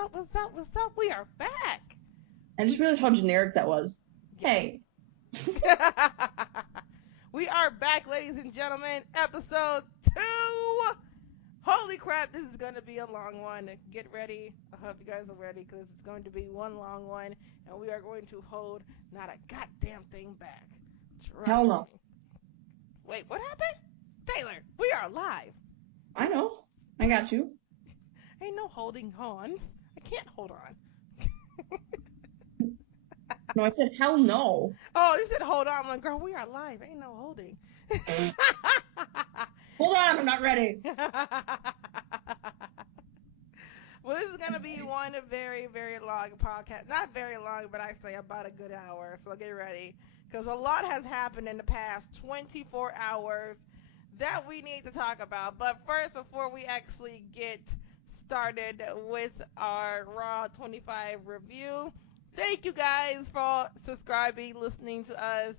up? What's up? What's up? We are back. I just realized how generic that was. Hey. We are back, ladies and gentlemen. Episode 2. Holy crap, this is going to be a long one. Get ready. I hope you guys are ready because it's going to be one long one, and we are going to hold not a goddamn thing back. Hell Trust no. me. Wait, what happened? Taylor, we are live. I know. I got you. Ain't no holding hands. I can't hold on. No, I said hell no. Oh, you said hold on. I'm like, girl, we are live. Ain't no holding. Hold on, I'm not ready. Well, this is going to be one very, very long podcast. Not very long, but I say about a good hour. So get ready. Because a lot has happened in the past 24 hours that we need to talk about. But first, before we actually get started with our Raw 25 review, thank you guys for subscribing, listening to us,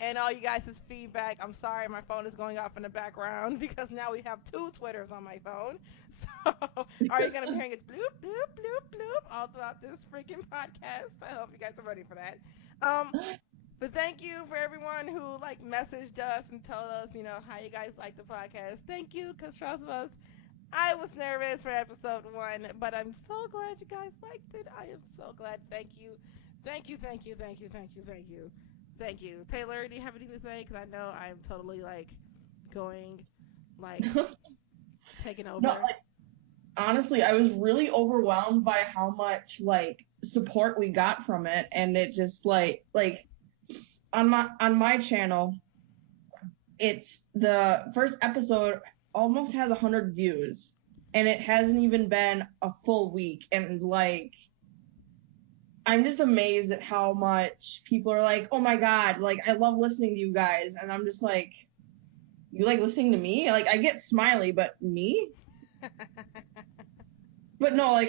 and all you guys' feedback. I'm sorry my phone is going off in the background because now we have 2 Twitters on my phone. So are you going to be hearing it bloop, bloop, bloop, bloop all throughout this freaking podcast? I hope you guys are ready for that. But thank you for everyone who messaged us and told us, how you guys like the podcast. Thank you, because trust us, I was nervous for episode 1, but I'm so glad you guys liked it. I am so glad. Thank you. Thank you, thank you, thank you, thank you, thank you. Thank you. Taylor, do you have anything to say? Because I know I'm totally, going, taking over. No, honestly, I was really overwhelmed by how much, support we got from it. And it just, on my channel, it's the first episode almost has 100 views, and it hasn't even been a full week, and I'm just amazed at how much people are like, oh my god, I love listening to you guys, and I'm just like, you like listening to me? I get smiley, but me? But no,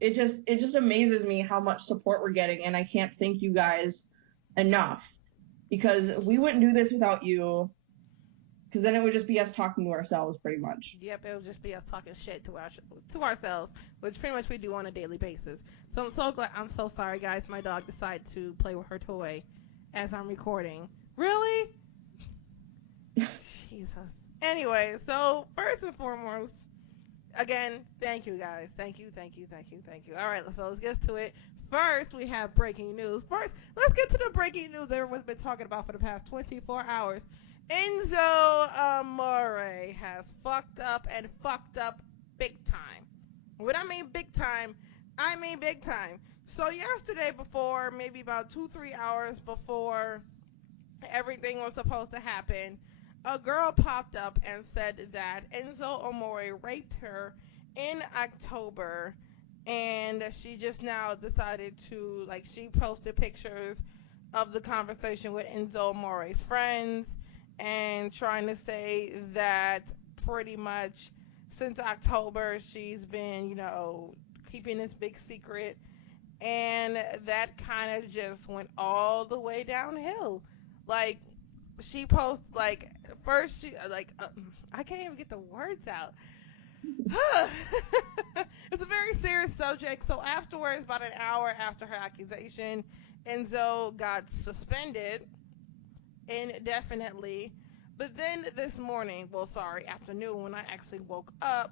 it just amazes me how much support we're getting, and I can't thank you guys enough, because we wouldn't do this without you. Because then it would just be us talking to ourselves, pretty much. Yep, it would just be us talking shit to ourselves, which pretty much we do on a daily basis. So I'm so glad. I'm so sorry, guys. My dog decided to play with her toy as I'm recording. Really? Jesus. Anyway, so first and foremost, again, thank you, guys. Thank you, thank you, thank you, thank you. All right, so let's get to it. First, we have breaking news. First, let's get to the breaking news everyone's been talking about for the past 24 hours. Enzo Amore has fucked up big time. When I mean big time, I mean big time. So yesterday, before maybe about 2-3 hours before everything was supposed to happen, a girl popped up and said that Enzo Amore raped her in October, and she just now decided to, she posted pictures of the conversation with Enzo Amore's friends, and trying to say that pretty much since October she's been, keeping this big secret, and that kind of just went all the way downhill. She posts first she I can't even get the words out. It's a very serious subject. So afterwards, about an hour after her accusation, Enzo got suspended indefinitely. But then this morning, afternoon, when I actually woke up,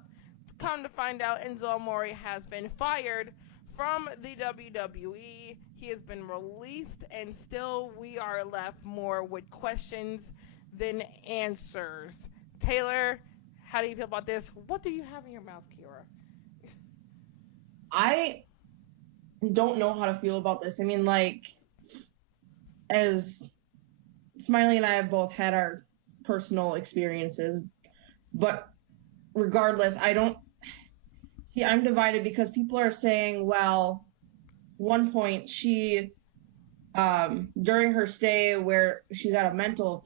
come to find out Enzo Amore has been fired from the WWE. He has been released, and still we are left more with questions than answers. Taylor, how do you feel about this? What do you have in your mouth, Kira? I don't know how to feel about this. I mean, as Smiley and I have both had our personal experiences, but regardless, I'm divided, because people are saying, well, one point she, during her stay where she's at a mental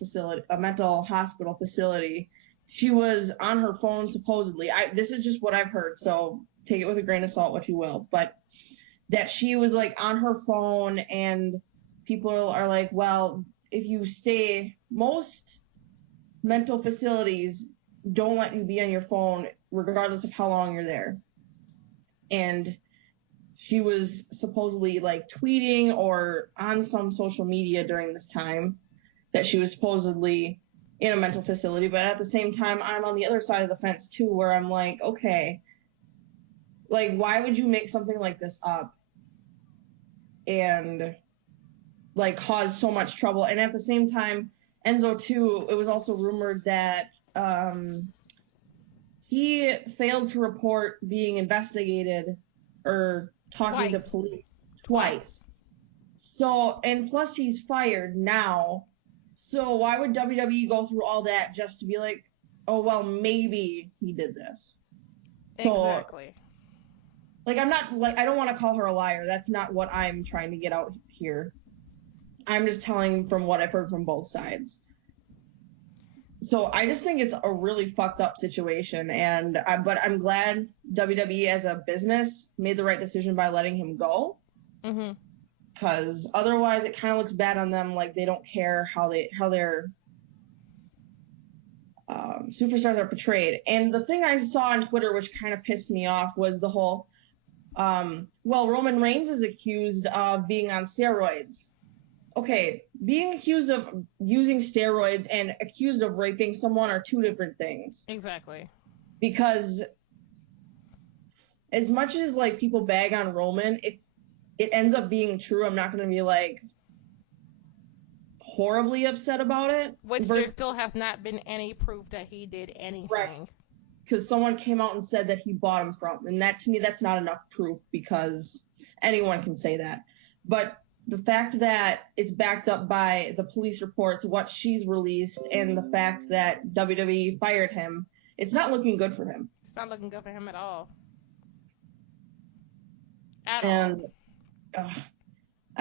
hospital facility, she was on her phone supposedly. This is just what I've heard, so take it with a grain of salt, what you will, but that she was on her phone, and people are like, well, if you stay, most mental facilities don't let you be on your phone regardless of how long you're there. And she was supposedly like tweeting or on some social media during this time that she was supposedly in a mental facility. But at the same time, I'm on the other side of the fence too, where I'm like, okay, like, why would you make something like this up and like cause so much trouble? And at the same time, Enzo too, it was also rumored that he failed to report being investigated or talking to police twice. So, and plus he's fired now. So why would WWE go through all that just to be like, oh, well, maybe he did this? Exactly. So, like, I'm not, like, I don't want to call her a liar. That's not what I'm trying to get out here. I'm just telling from what I've heard from both sides. So I just think it's a really fucked up situation, and but I'm glad WWE as a business made the right decision by letting him go. Because otherwise, it kind of looks bad on them. Like they don't care how their superstars are portrayed. And the thing I saw on Twitter, which kind of pissed me off, was the whole, well, Roman Reigns is accused of being on steroids. Okay, being accused of using steroids and accused of raping someone are two different things. Exactly. Because as much as like people bag on Roman, if it ends up being true, I'm not going to be like horribly upset about it. Which there still has not been any proof that he did anything. Right. Because someone came out and said that he bought him from, and that to me, that's not enough proof because anyone can say that. But the fact that it's backed up by the police reports, what she's released, and the fact that WWE fired him, it's not looking good for him. It's not looking good for him at all. I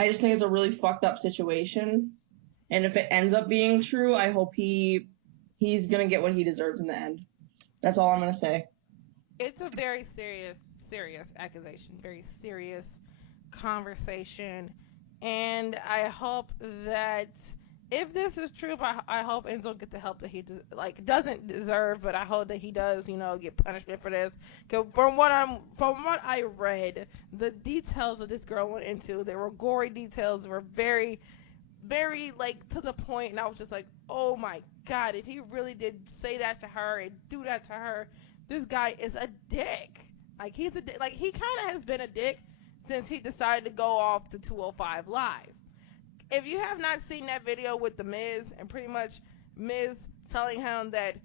just think it's a really fucked up situation. And if it ends up being true, I hope he's going to get what he deserves in the end. That's all I'm going to say. It's a very serious accusation, very serious conversation. And I hope that if this is true, I hope Enzo gets the help that he doesn't deserve, but I hope that he does, get punishment for this. Cause from what I read, the details that this girl went into, they were gory details, were very, very to the point, and I was just like, oh my god, if he really did say that to her and do that to her, this guy is a dick. He's a dick. He kind of has been a dick since he decided to go off to 205 Live. If you have not seen that video with The Miz, and pretty much Miz telling him that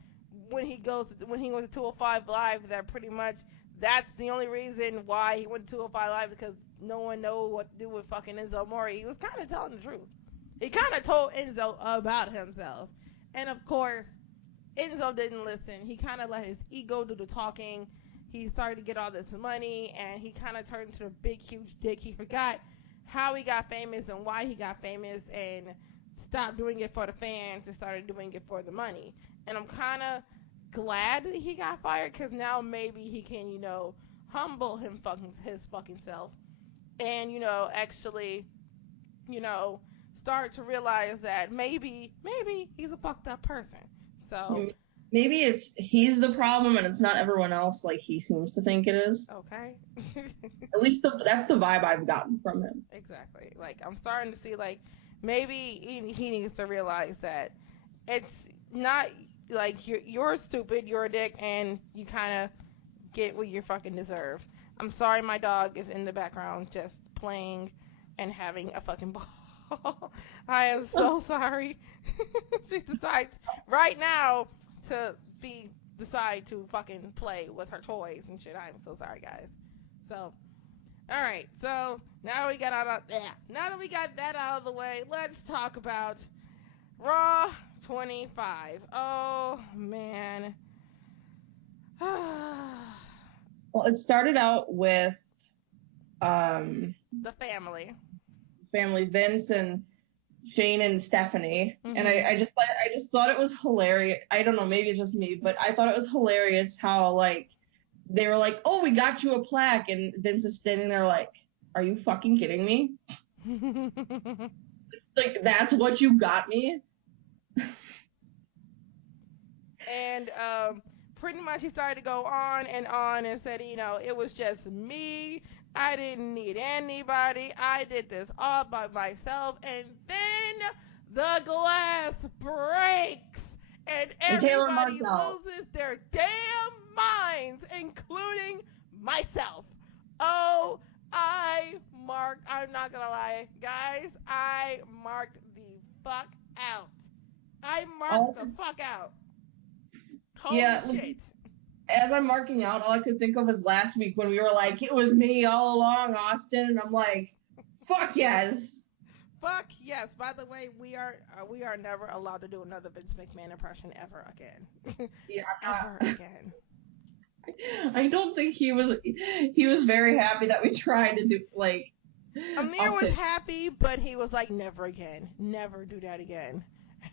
when he went to 205 Live, that pretty much that's the only reason why he went to 205 Live, because no one knows what to do with fucking Enzo Amore. He was kind of telling the truth. He kind of told Enzo about himself. And of course, Enzo didn't listen. He kind of let his ego do the talking. He started to get all this money, and he kind of turned into a big, huge dick. He forgot how he got famous and why he got famous, and stopped doing it for the fans and started doing it for the money. And I'm kind of glad that he got fired, because now maybe he can, humble his fucking self, and, actually, start to realize that maybe he's a fucked up person. So maybe he's the problem and it's not everyone else like he seems to think it is. Okay. At least that's the vibe I've gotten from him. Exactly. I'm starting to see maybe he needs to realize that it's not you're stupid, you're a dick, and you kind of get what you fucking deserve. I'm sorry, my dog is in the background just playing and having a fucking ball. I am so sorry. She decides right now to decide to fucking play with her toys and shit. I'm so sorry, guys. So, all right. So now we got now that we got that out of the way, let's talk about Raw 25. Oh man. Well, it started out with the family, Vince and Shane and Stephanie, mm-hmm. And I just thought it was hilarious. I don't know, maybe it's just me, but I thought it was hilarious how they were like, "Oh, we got you a plaque," and Vince is standing there like, "Are you fucking kidding me?" That's what you got me. And pretty much he started to go on and said, it was just me I didn't need anybody. I did this all by myself. And then the glass breaks and And Taylor everybody marked out. loses their damn minds, including myself. Oh, I'm not gonna lie, guys, I marked the fuck out. I marked All, the fuck out. Holy yeah, shit. as I'm marking out, all I could think of was last week when we were like, it was me all along, Austin, and I'm like, fuck yes. Fuck yes. By the way, we are never allowed to do another Vince McMahon impression ever again. Yeah, Ever again. I don't think he was very happy that we tried to do like Amir up was it. happy, but he was like, never again. Never do that again.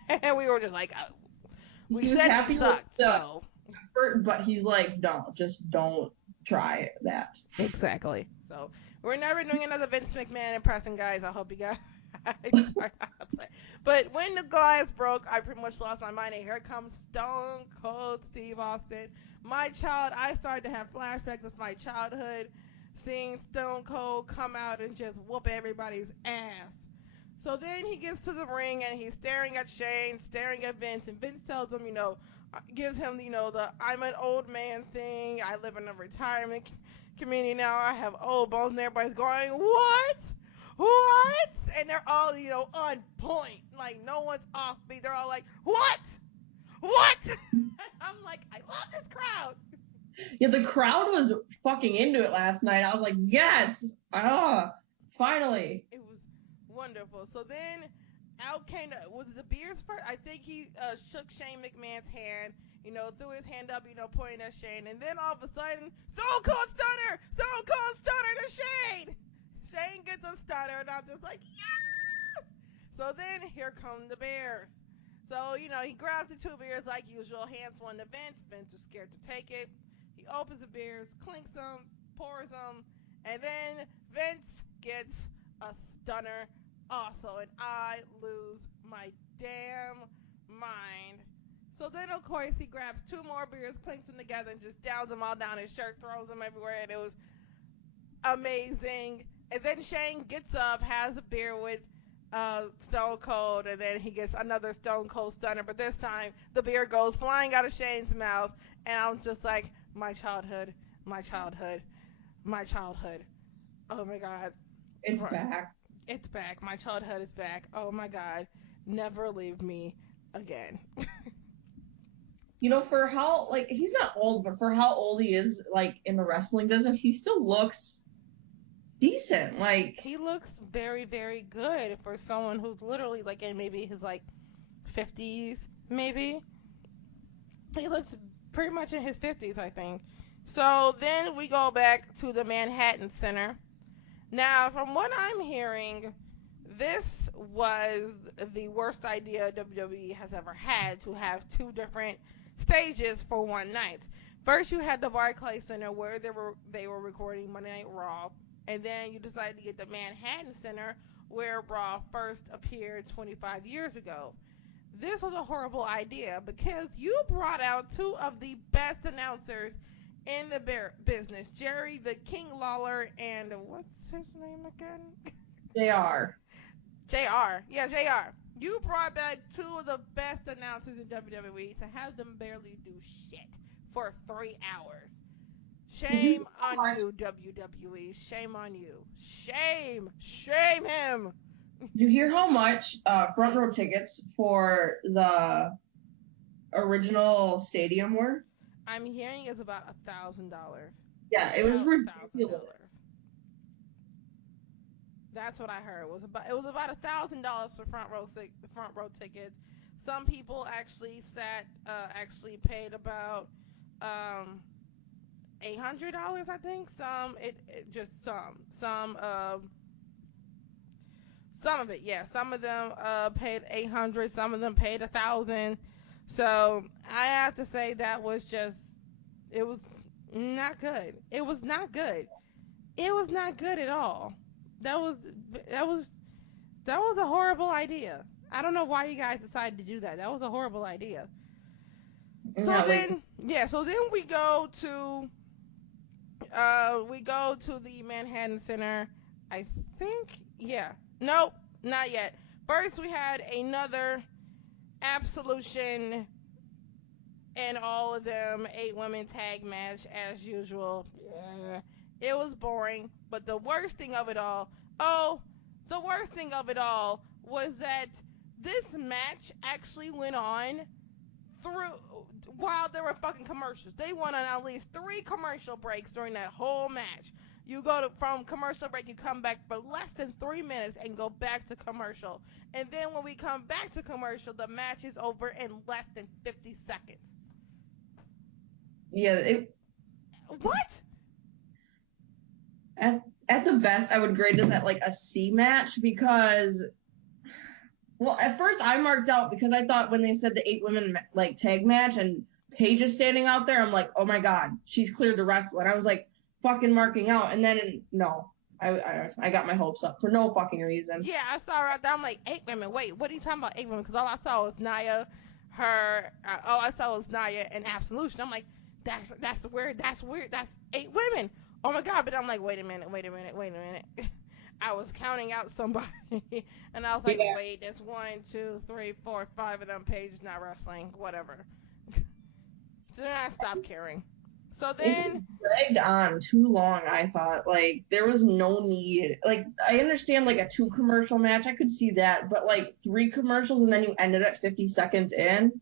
And we were just like, we He was said happy it with sucked, the so. effort, but he's like, no, just don't try that. Exactly. So we're never doing another Vince McMahon impression, guys. I hope you guys. But when the glass broke, I pretty much lost my mind. And here comes Stone Cold Steve Austin. I started to have flashbacks of my childhood, seeing Stone Cold come out and just whoop everybody's ass. So then he gets to the ring and he's staring at Shane, staring at Vince, and Vince tells him, gives him, the I'm an old man thing. I live in a retirement community now. I have old bones, and everybody's going, what? What? And they're all, on point. Like, no one's offbeat. They're all like, what? What? I'm like, I love this crowd. Yeah, the crowd was fucking into it last night. I was like, yes, finally. It was wonderful. So then out came, was it the Beers first? I think he shook Shane McMahon's hand, threw his hand up, pointing at Shane. And then all of a sudden, Stone Cold Stunner! Stone Cold Stunner to Shane! Shane gets a stunner, and I'm just like, yes! So then here come the Bears. So, he grabs the two beers like usual, hands one to Vince. Vince is scared to take it. He opens the beers, clinks them, pours them, and then Vince gets a stunner also, and I lose my damn mind. So then, of course, he grabs two more beers, clinks them together, and just downs them all down his shirt, throws them everywhere, and it was amazing. And then Shane gets up, has a beer with Stone Cold, and then he gets another Stone Cold stunner. But this time, the beer goes flying out of Shane's mouth, and I'm just like, my childhood, my childhood, my childhood. Oh my God. It's back. It's back. My childhood is back. Oh my God. Never leave me again. For how, like, he's not old, but for how old he is, like, in the wrestling business, he still looks decent. Like, he looks very, very good for someone who's literally, like, in maybe his, like, 50s, maybe. He looks pretty much in his 50s, I think. So then we go back to the Manhattan Center. Now, from what I'm hearing, this was the worst idea WWE has ever had, to have two different stages for one night. First, you had the Barclays Center where they were recording Monday Night Raw, and then you decided to get the Manhattan Center where Raw first appeared 25 years ago. This was a horrible idea because you brought out two of the best announcers in the business, Jerry the King Lawler and what's his name again? JR. JR. Yeah, JR. You brought back two of the best announcers in WWE to have them barely do shit for 3 hours. Shame on you, WWE. Shame on you. Shame. Shame him. You hear how much front row tickets for the original stadium were? I'm hearing it's about $1,000. Yeah, it was ridiculous. That's what I heard. It was about $1,000 for front row tickets. Some people actually paid about $800, I think. Some of it, yeah. Some of them paid $800. Some of them paid $1,000. So I have to say it was not good. It was not good. It was not good at all. That was a horrible idea. I don't know why you guys decided to do that. That was a horrible idea. So then we go to We go to the Manhattan Center. I think, yeah. Nope, not yet. First, we had another Absolution and all of them 8 women tag match as usual. Yeah. It was boring, but the worst thing of it all, oh, the worst thing of it all was that this match actually went on through while there were fucking commercials. They went on at least 3 commercial breaks during that whole match. You go to from commercial break, you come back for less than 3 minutes and go back to commercial. And then when we come back to commercial, the match is over in less than 50 seconds. Yeah, What? at the best, I would grade this at like a C match because, well, at first I marked out because I thought when they said the 8 women like tag match and Paige is standing out there, I'm like, oh my god, she's cleared to wrestle, and I was like fucking marking out, and then no, I got my hopes up for no fucking reason. Yeah, I saw her out there. I'm like, 8 women. Wait, what are you talking about, 8 women? Because all I saw was Nia, her. All I saw was Nia and Absolution. I'm like, that's weird. That's weird. That's 8 women. Oh my god! But I'm like, wait a minute. I was counting out somebody, and I was like, Yeah. wait, there's 1, 2, 3, 4, 5 of them. Paige is not wrestling. Whatever. So then I stopped caring. So then. It dragged on too long, I thought. Like, there was no need. Like, I understand, like, a 2 commercial match. I could see that. But, like, 3 commercials and then you ended at 50 seconds in?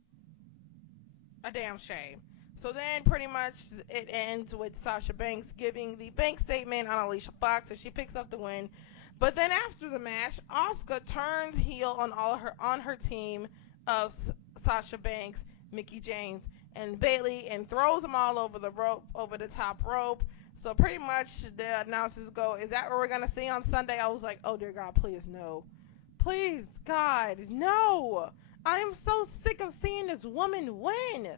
A damn shame. So then, pretty much, it ends with Sasha Banks giving the bank statement on Alicia Fox, and she picks up the win. But then after the match, Asuka turns heel on her team of Sasha Banks, Mickie James, and Bayley, and throws them all over the rope, over the top rope. So pretty much, the announcers go, "Is that what we're gonna see on Sunday?" I was like, "Oh dear God, please no, please God, no! I am so sick of seeing this woman win.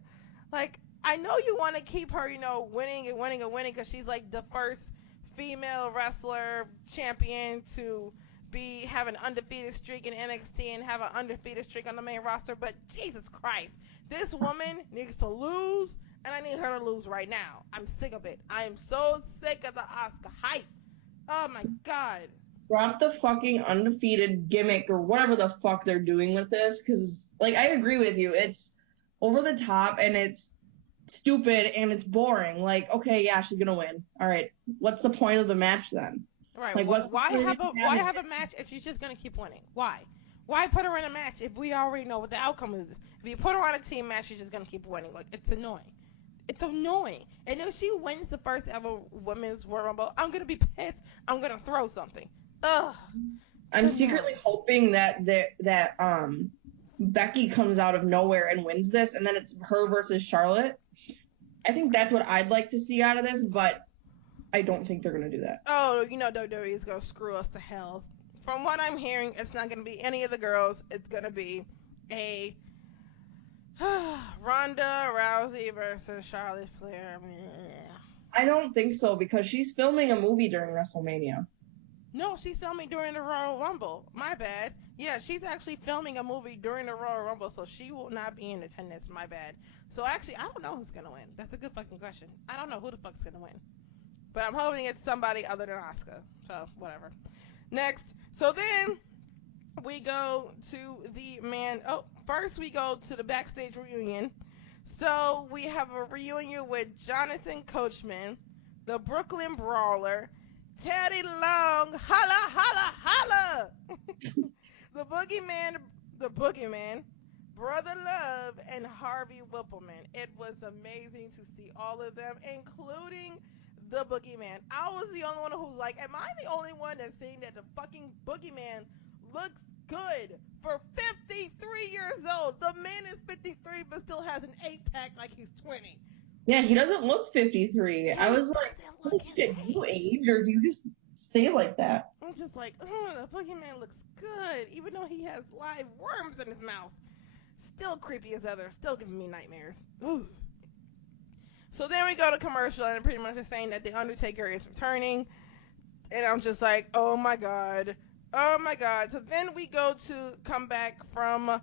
Like, I know you want to keep her, winning and winning and winning because she's like the first female wrestler champion to have an undefeated streak in NXT and have an undefeated streak on the main roster. But Jesus Christ, this woman needs to lose, and I need her to lose right now. I'm sick of it. I am so sick of the Asuka hype. Oh my God. Drop the fucking undefeated gimmick or whatever the fuck they're doing with this. Because, like, I agree with you. It's over the top and it's stupid and it's boring. Like, okay, yeah, she's gonna win. All right, what's the point of the match then? Right. Like, why have a match if she's just gonna keep winning? Why? Why put her in a match if we already know what the outcome is? If you put her on a team match, she's just gonna keep winning. Like, it's annoying. It's annoying. And if she wins the first ever women's Royal Rumble, I'm gonna be pissed. I'm gonna throw something. Ugh. I'm secretly hoping that Becky comes out of nowhere and wins this, and then it's her versus Charlotte. I think that's what I'd like to see out of this, but I don't think they're gonna do that. Oh, WWE is gonna screw us to hell. From what I'm hearing, it's not gonna be any of the girls. It's gonna be a Ronda Rousey versus Charlotte Flair. I don't think so because she's filming a movie during WrestleMania. No, she's filming during the Royal Rumble. My bad. Yeah, she's actually filming a movie during the Royal Rumble, so she will not be in attendance. My bad. So actually, I don't know who's gonna win. That's a good fucking question. I don't know who the fuck's gonna win, but I'm hoping it's somebody other than Asuka. So whatever. Next. So then we go to the first we go to the backstage reunion. So we have a reunion with Jonathan Coachman, the Brooklyn Brawler, Teddy Long, holla, holla, holla! the Boogeyman, Brother Love, and Harvey Whippleman. It was amazing to see all of them, including the Boogeyman. I was the only one who was like, am I the only one that's saying that the fucking Boogeyman looks good for 53 years old? The man is 53 but still has an 8-pack like he's 20. Yeah, he doesn't look 53. I was like, oh shit, do you age or do you just stay like that? I'm just like, the Boogeyman looks good, even though he has live worms in his mouth. Still creepy as ever, still giving me nightmares. Ooh. So then we go to commercial, and pretty much they're saying that The Undertaker is returning. And I'm just like, oh my God. Oh my God. So then we go to come back from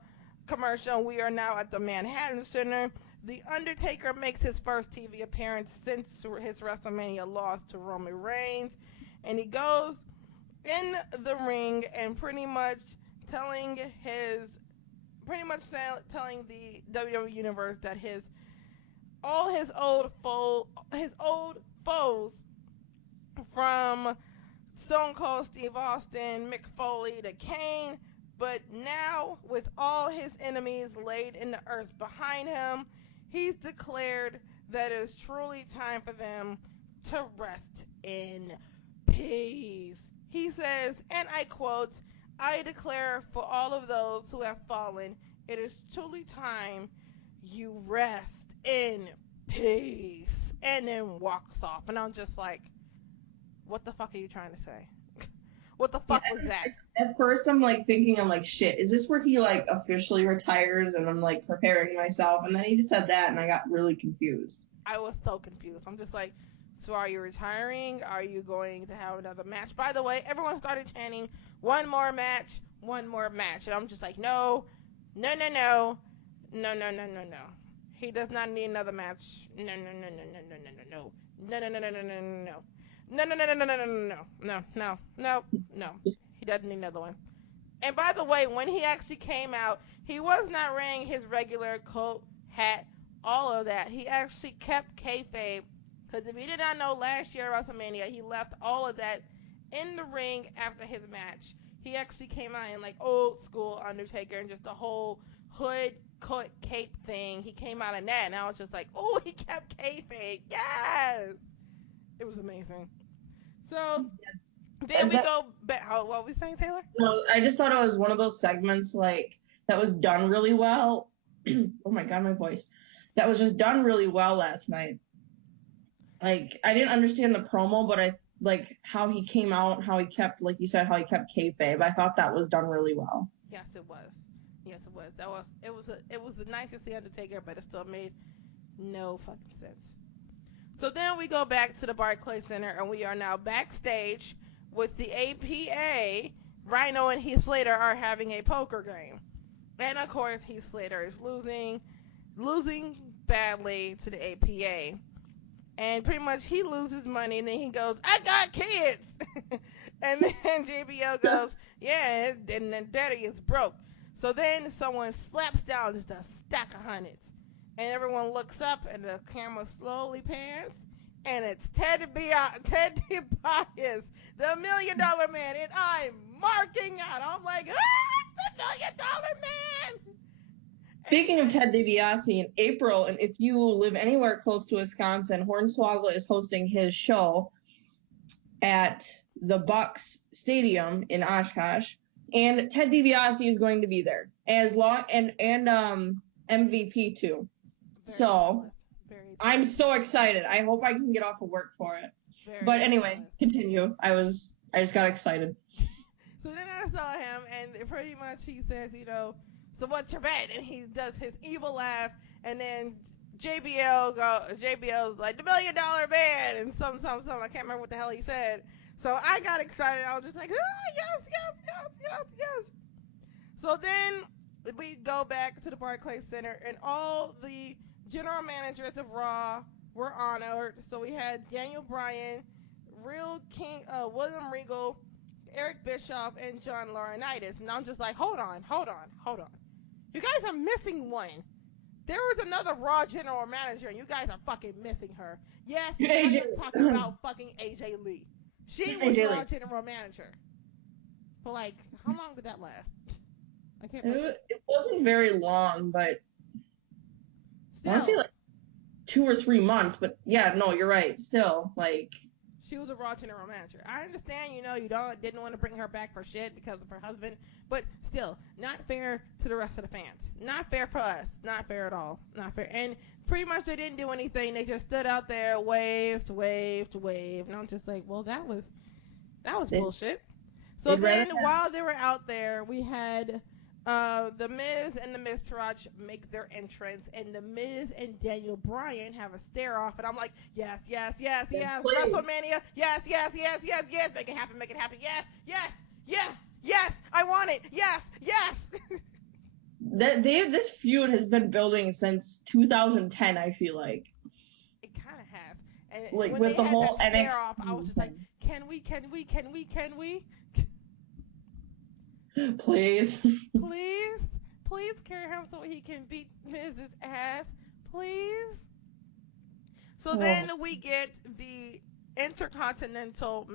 commercial. We are now at the Manhattan Center. The Undertaker makes his first TV appearance since his WrestleMania loss to Roman Reigns, and he goes in the ring and telling his telling the WWE universe that his old foes from Stone Cold Steve Austin, Mick Foley to Kane, but now with all his enemies laid in the earth behind him, he's declared that it's truly time for them to rest in peace. He says, and I quote, "I declare for all of those who have fallen, it is truly time you rest in peace," and then walks off. And I'm just like, what the fuck are you trying to say? What the fuck was that? At first, I'm like thinking, I'm like, shit, is this where he like officially retires? And I'm like preparing myself. And then he just said that, and I got really confused. I was so confused. I'm just like, so are you retiring? Are you going to have another match? By the way, everyone started chanting, one more match, one more match. And I'm just like, no. He does not need another match. No. No. He doesn't need another one. And by the way, when he actually came out, he was not wearing his regular coat, hat, all of that. He actually kept kayfabe. Because if you did not know, last year at WrestleMania, he left all of that in the ring after his match. He actually came out in like old school Undertaker and just the whole hood, coat, cape thing. He came out in that, and I was just like, oh, he kept kayfabe. Yes! It was amazing. So then we go back. What were we saying, Taylor? No, I just thought it was one of those segments like that was done really well. Oh my god, my voice. That was just done really well last night. Like, I didn't understand the promo, but I like how he came out, how he kept, like you said, how he kept kayfabe. I thought that was done really well. Yes, it was. It was nice to see Undertaker, but it still made no fucking sense. So then we go back to the Barclays Center, and we are now backstage with the APA. Rhino and Heath Slater are having a poker game, and of course Heath Slater is losing badly to the APA. And pretty much he loses money, and then he goes, "I got kids," and then JBL goes, "Yeah, and then Daddy is broke." So then someone slaps down just a stack of hundreds, and everyone looks up, and the camera slowly pans, and it's Ted DiBiase, the $1 Million Man, and I'm marking out. I'm like, it's the $1 Million Man. Speaking of Ted DiBiase, in April, and if you live anywhere close to Wisconsin, Hornswoggle is hosting his show at the Bucks Stadium in Oshkosh, and Ted DiBiase is going to be there and MVP too. So I'm so excited. I hope I can get off of work for it. But anyway, continue. I just got excited. So then I saw him, and pretty much he says, so what's your bet? And he does his evil laugh, and then JBL's like, the $1 Million Man, and some, I can't remember what the hell he said. So I got excited. I was just like, yes. So then we go back to the Barclays Center, and all the general managers of Raw were honored. So we had Daniel Bryan, Real King, William Regal, Eric Bischoff, and John Laurinaitis. And I'm just like, hold on. You guys are missing one. There was another Raw general manager, and you guys are fucking missing her. Yes, I'm talking about fucking AJ Lee. She was Raw general manager. For like, how long did that last? I can't remember. It wasn't very long, but honestly, like 2 or 3 months. But yeah, no, you're right. Still, like. She was a Raw general manager. I understand, you didn't want to bring her back for shit because of her husband, but still, not fair to the rest of the fans. Not fair for us. Not fair at all. Not fair. And pretty much they didn't do anything. They just stood out there, waved. And I'm just like, well, that was bullshit. So then while they were out there, we had The Miz and The Miztourage make their entrance, and The Miz and Daniel Bryan have a stare off, and I'm like, yes, WrestleMania, yes, make it happen, yes, I want it, yes. This feud has been building since 2010. I feel like It kind of has. And like when with they the had whole that stare off, I was NXT just like, thing. can we, can we, can we, can we? Please. Please, please carry him so he can beat Miz's ass, please. So then Oh, we get the Intercontinental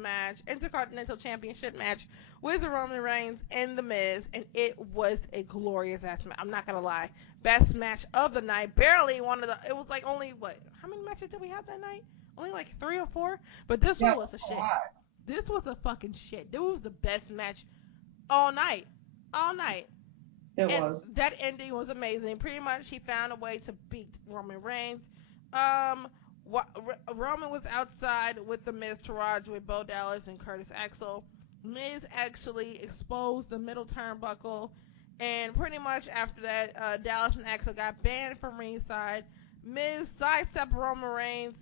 Championship match with Roman Reigns and The Miz, and it was a glorious ass match. I'm not gonna lie, best match of the night. Barely one of the. It was like only what? How many matches did we have that night? Only like 3 or 4. But this yeah, one was a shit. This was a fucking shit. This was the best match all night, all night. it And was. that ending was amazing. Pretty much, he found a way to beat Roman Reigns. Um, Roman was outside with the Miz Taraj with Bo Dallas and Curtis Axel. Miz actually exposed the middle turnbuckle, and pretty much after that, Dallas and Axel got banned from ringside. Miz sidestepped Roman Reigns,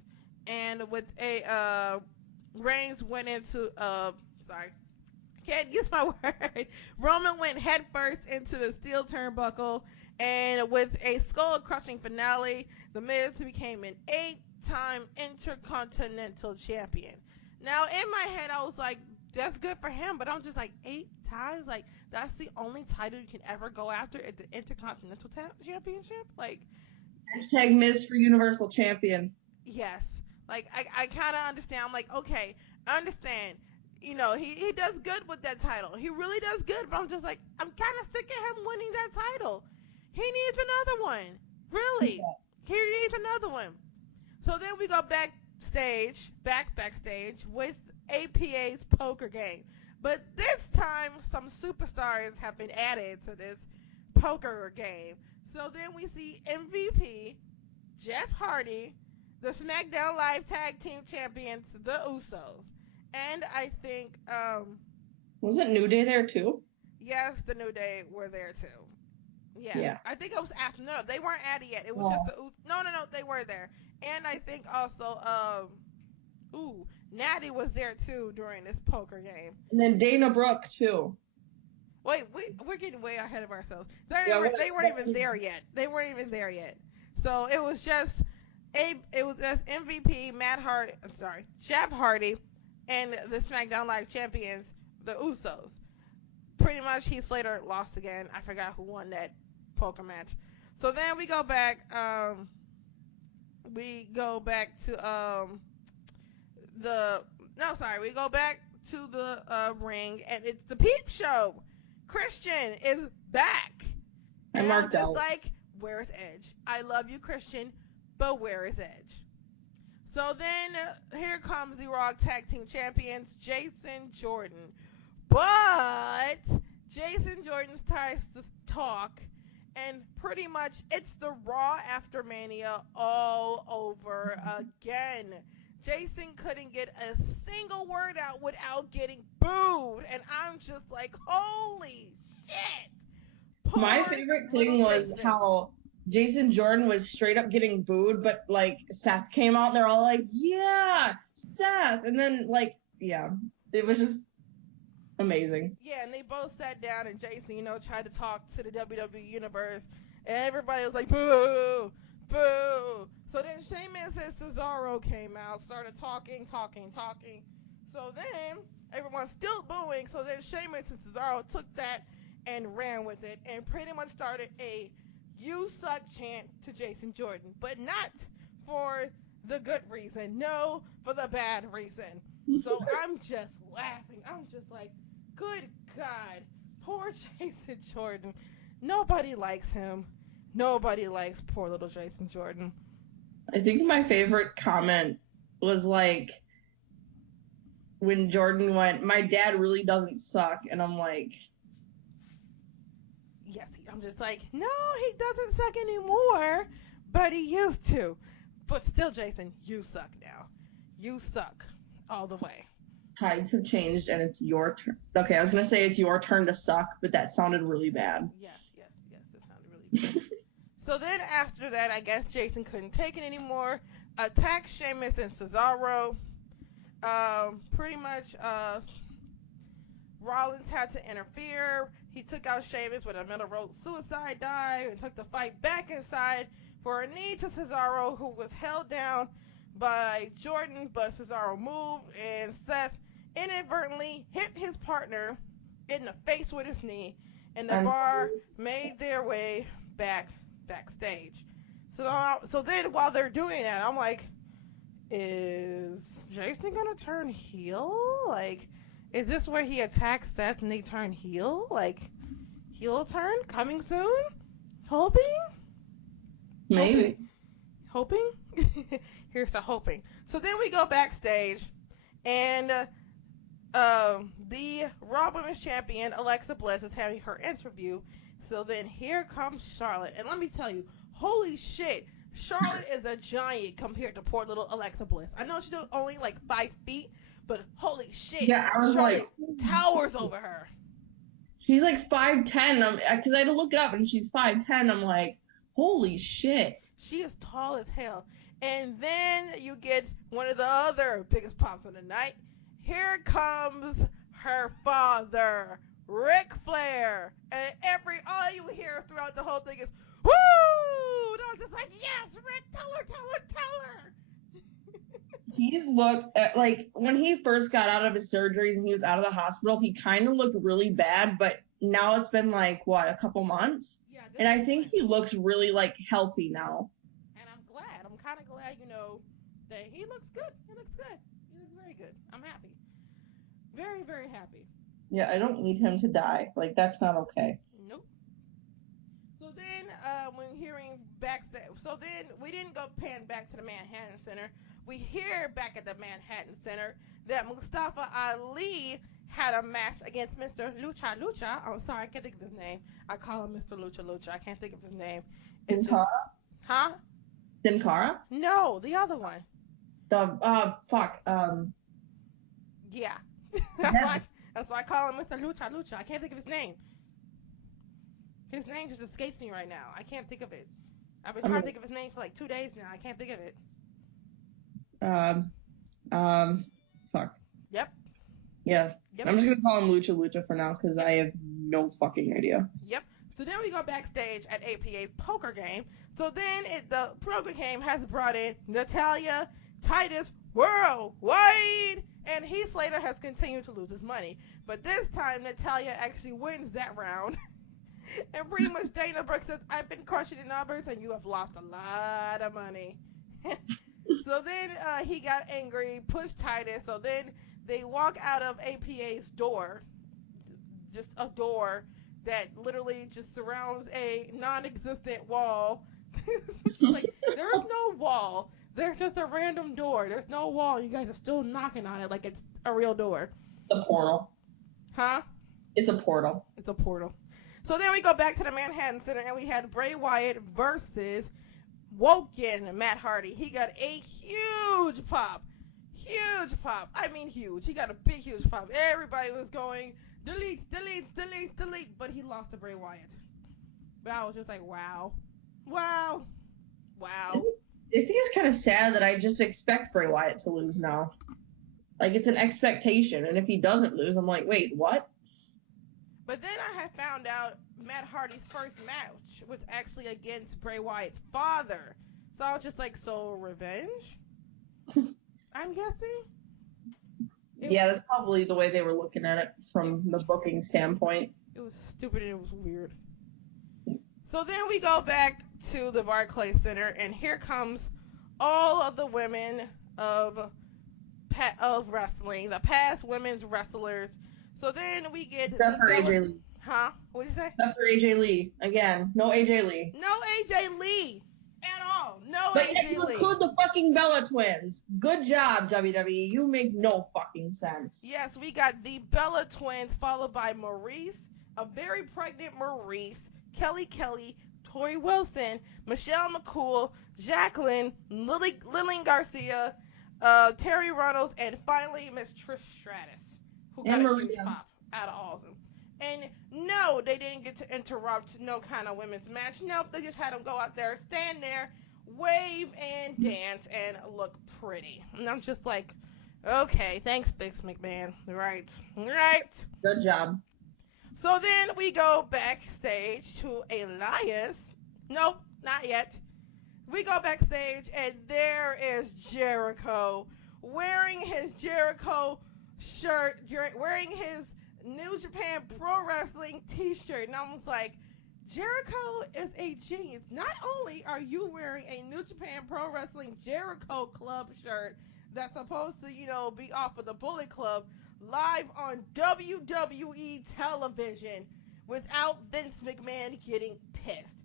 and with a Reigns went into sorry, can't use my word. Roman went headfirst into the steel turnbuckle, and with a skull crushing finale, the Miz became an 8-time Intercontinental Champion. Now, in my head, I was like, that's good for him, but I'm just like, 8 times? Like, that's the only title you can ever go after at the Intercontinental Championship? Like, Hashtag Miz for Universal Champion. yes. Like, I kind of understand. I'm like, okay, I understand. You know, he does good with that title. He really does good, but I'm just like, I'm kind of sick of him winning that title. He needs another one. Really. He needs another one. So then we go backstage with APA's poker game. But this time, some superstars have been added to this poker game. So then we see MVP, Jeff Hardy, the SmackDown Live Tag Team Champions, the Usos. And I think, Wasn't New Day there too? yes, the New Day were there too. Yeah, Yeah. I think it was after. No, they weren't added yet. It was just the Usos. No, they were there. And I think also, Natty was there too during this poker game. And then Dana Brooke too. Wait, we're getting way ahead of ourselves. Yeah, They weren't even there yet. They weren't even there yet. So it was just MVP, Jeff Hardy, and the SmackDown Live champions, the Usos. Pretty much, Heath Slater lost again. I forgot who won that poker match. So then we go back. We go back to we go back to the ring, and it's the Peep Show. Christian is back. I And marked I'm just out. like, where's Edge? I love you, Christian, but where is Edge? So then here comes the Raw Tag Team Champions, Jason Jordan. But Jason Jordan tries to talk, and pretty much it's the Raw after Mania all over again. Jason couldn't get a single word out without getting booed, and I'm just like, holy shit. My Poor favorite little thing was Jason. how Jason Jordan was straight up getting booed, but like Seth came out, they're all like, "Yeah, Seth," and then like, yeah, it was just amazing. Yeah, and they both sat down, and Jason, tried to talk to the WWE Universe, and everybody was like, boo, boo. So then Sheamus and Cesaro came out, started talking. So then everyone's still booing, so then Sheamus and Cesaro took that and ran with it, and pretty much started a "You suck" chant to Jason Jordan, but not for the good reason, no, for the bad reason. So I'm just laughing. I'm just like, good God, poor Jason Jordan. Nobody likes him. Nobody likes poor little Jason Jordan. I think my favorite comment was like when Jordan went, "My dad really doesn't suck," and I'm like, Yes, I'm just like, no, he doesn't suck anymore, but he used to. But still, Jason, you suck now. You suck all the way. tides have changed and it's your turn. Okay, I was gonna say it's your turn to suck, but that sounded really bad. Yes, it sounded really bad. So then after that, I guess Jason couldn't take it anymore. Attacked Sheamus and Cesaro. Pretty much, Rollins had to interfere. He took out Sheamus with a middle rope suicide dive and took the fight back inside for a knee to Cesaro, who was held down by Jordan, but Cesaro moved and Seth inadvertently hit his partner in the face with his knee, and the Bar made their way backstage. So then while they're doing that, I'm like, is Jason gonna turn heel? Like, is this where he attacks Seth and they turn heel? Like, heel turn coming soon? Hoping? Maybe. Hoping? Here's the hoping. So then we go backstage, and the Raw Women's Champion, Alexa Bliss, is having her interview. So then here comes Charlotte. And let me tell you, holy shit, Charlotte is a giant compared to poor little Alexa Bliss. I know she's only like 5 feet, but holy shit, yeah, I was Charlotte like, towers over her. She's like 5'10", because I had to look it up, and she's 5'10". I'm like, holy shit. She is tall as hell. And then you get one of the other biggest pops of the night. Here comes her father, Ric Flair. And all you hear throughout the whole thing is, woo! And I was just like, yes, Rick, tell her. He's looked like when he first got out of his surgeries and he was out of the hospital, he kind of looked really bad, but now it's been like, what, a couple months? Yeah, and I think he looks really like healthy now. And I'm glad. I'm kind of glad, that he looks good. He looks very good. I'm happy. Very, very happy. Yeah, I don't need him to die. Like, that's not okay. Nope. So then, when hearing backstage, we didn't go pan back to the Manhattan Center. We hear back at the Manhattan Center that Mustafa Ali had a match against Mr. Lucha. I'm sorry, I can't think of his name. I call him Mr. Lucha. I can't think of his name. Sin Cara? Huh? Sin Cara? No, the other one. Yeah. That's why I call him Mr. Lucha. I can't think of his name. His name just escapes me right now. I can't think of it. I've been trying to think of his name for like 2 days now. I can't think of it. Fuck. Yep. Yeah. Yep. I'm just gonna call him Lucha for now because I have no fucking idea. Yep. So then we go backstage at APA's poker game. So then the poker game has brought in Natalya, Titus, Worldwide, and Heath Slater has continued to lose his money. But this time Natalya actually wins that round. And pretty much Dana Brooke says, I've been crushing the numbers and you have lost a lot of money. So then he got angry, pushed Titus. So then they walk out of APA's door, just a door that literally just surrounds a non-existent wall. Like, there's no wall. There's just a random door. There's no wall. You guys are still knocking on it like it's a real door. The portal. Huh? It's a portal. It's a portal. So then we go back to the Manhattan Center and we had Bray Wyatt versus Woken Matt Hardy. He got a huge pop. I mean huge. He got a big, huge pop. Everybody was going, delete, but he lost to Bray Wyatt. But I was just like, wow. I think it's kind of sad that I just expect Bray Wyatt to lose now. Like, it's an expectation, and if he doesn't lose, I'm like, wait, what? But then I had found out Matt Hardy's first match was actually against Bray Wyatt's father. So I was just like, so revenge? I'm guessing? Yeah, that's probably the way they were looking at it from the booking standpoint. It was stupid and it was weird. So then we go back to the Barclays Center, and here comes all of the women of wrestling, the past women's wrestlers. So then we get... Except for AJ Lee. Huh? What did you say? Except for AJ Lee. Again, no AJ Lee. No AJ Lee at all. No but AJ Lee. But you include the fucking Bella Twins. Good job, WWE. You make no fucking sense. Yes, we got the Bella Twins, followed by Maurice, a very pregnant Maurice, Kelly, Tori Wilson, Michelle McCool, Jacqueline, Lillian Garcia, Terry Runnels, and finally Miss Trish Stratus, who got a huge pop out of all of them. And no, they didn't get to interrupt no kind of women's match. Nope, they just had them go out there, stand there, wave and dance, and look pretty. And I'm just like, Okay, thanks, Vince McMahon. Right. Right. Good job. So then we go backstage to Elias. Nope, not yet. We go backstage and there is Jericho wearing his Jericho shirt, wearing his New Japan Pro Wrestling t-shirt. And I was like, Jericho is a genius. Not only are you wearing a New Japan Pro Wrestling Jericho Club shirt that's supposed to, be off of the Bullet Club live on WWE television without Vince McMahon getting pissed.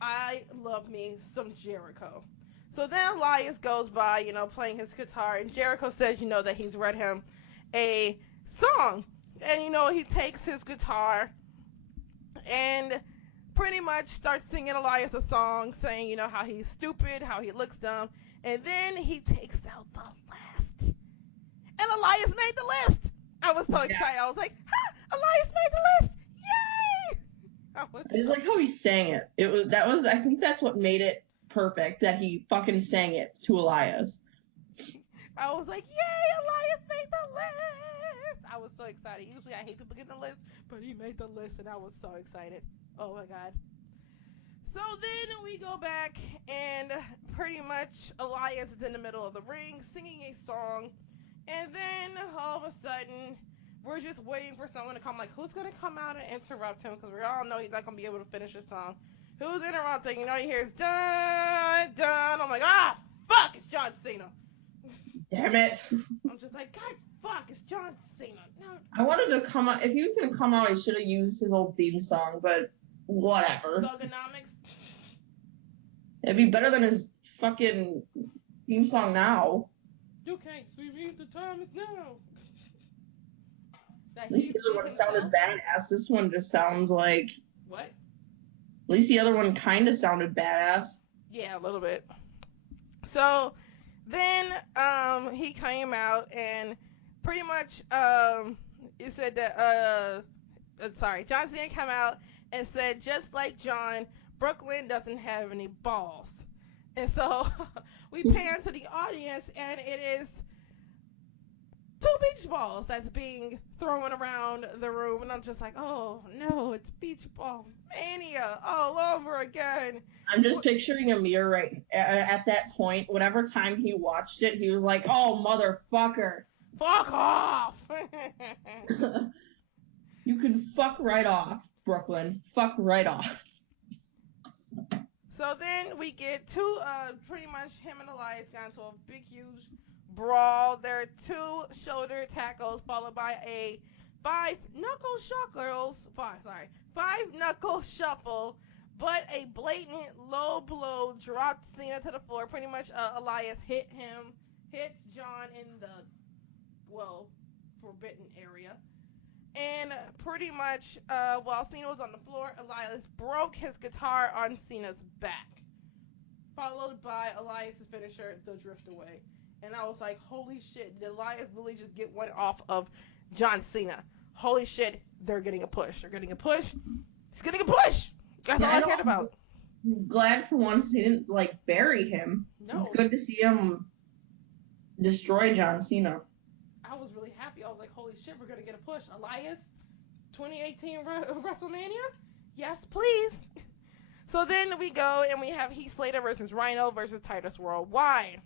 I love me some Jericho. So then Elias goes by, playing his guitar, and Jericho says, that he's read him a song. And, he takes his guitar and pretty much starts singing Elias a song, saying, how he's stupid, how he looks dumb. And then he takes out the list. And Elias made the list. I was so excited. I was like, Elias made the list. Yay! I just like how he sang it. I think that's what made it perfect, that he fucking sang it to Elias. I was like, yay, Elias made the list. I was so excited. Usually I hate people getting the list, but he made the list and I was so excited. Oh my god. So then we go back and pretty much Elias is in the middle of the ring singing a song, and then all of a sudden we're just waiting for someone to come. Like, who's going to come out and interrupt him? Because we all know he's not going to be able to finish his song. Who's interrupting? He hears dun, dun. I'm like, fuck, it's John Cena. Damn it. I'm just like, God, fuck, it's John Cena. No. I wanted to come out. If he was going to come out, he should have used his old theme song, but whatever. Thugonomics. It'd be better than his fucking theme song now. You can't see me, the time is now. At least the other one sounded badass. This one just sounds like... What? At least the other one kind of sounded badass. Yeah, a little bit. So then he came out and pretty much he said that John Cena came out and said, just like John, Brooklyn doesn't have any balls. And so we pan to the audience and it is 2 beach balls that's being thrown around the room, and I'm just like, oh no, it's beach ball mania all over again. I'm just picturing Amir right at that point. Whatever time he watched it, he was like, oh motherfucker. Fuck off. You can fuck right off, Brooklyn. Fuck right off. So then we get to pretty much him and Elias got into a big, huge brawl. There are 2 shoulder tackles followed by a 5-knuckle shuffle, but a blatant low blow dropped Cena to the floor. Pretty much Elias hit John in the, forbidden area. And pretty much while Cena was on the floor, Elias broke his guitar on Cena's back, followed by Elias' finisher, the Drift Away. And I was like, holy shit, did Elias literally just get one off of John Cena? Holy shit, they're getting a push. He's getting a push. That's all I cared about. I'm glad for once he didn't, bury him. No. It's good to see him destroy John Cena. I was really happy. I was like, holy shit, we're going to get a push. Elias, 2018 WrestleMania? Yes, please. So then we go and we have Heath Slater versus Rhino versus Titus Worldwide.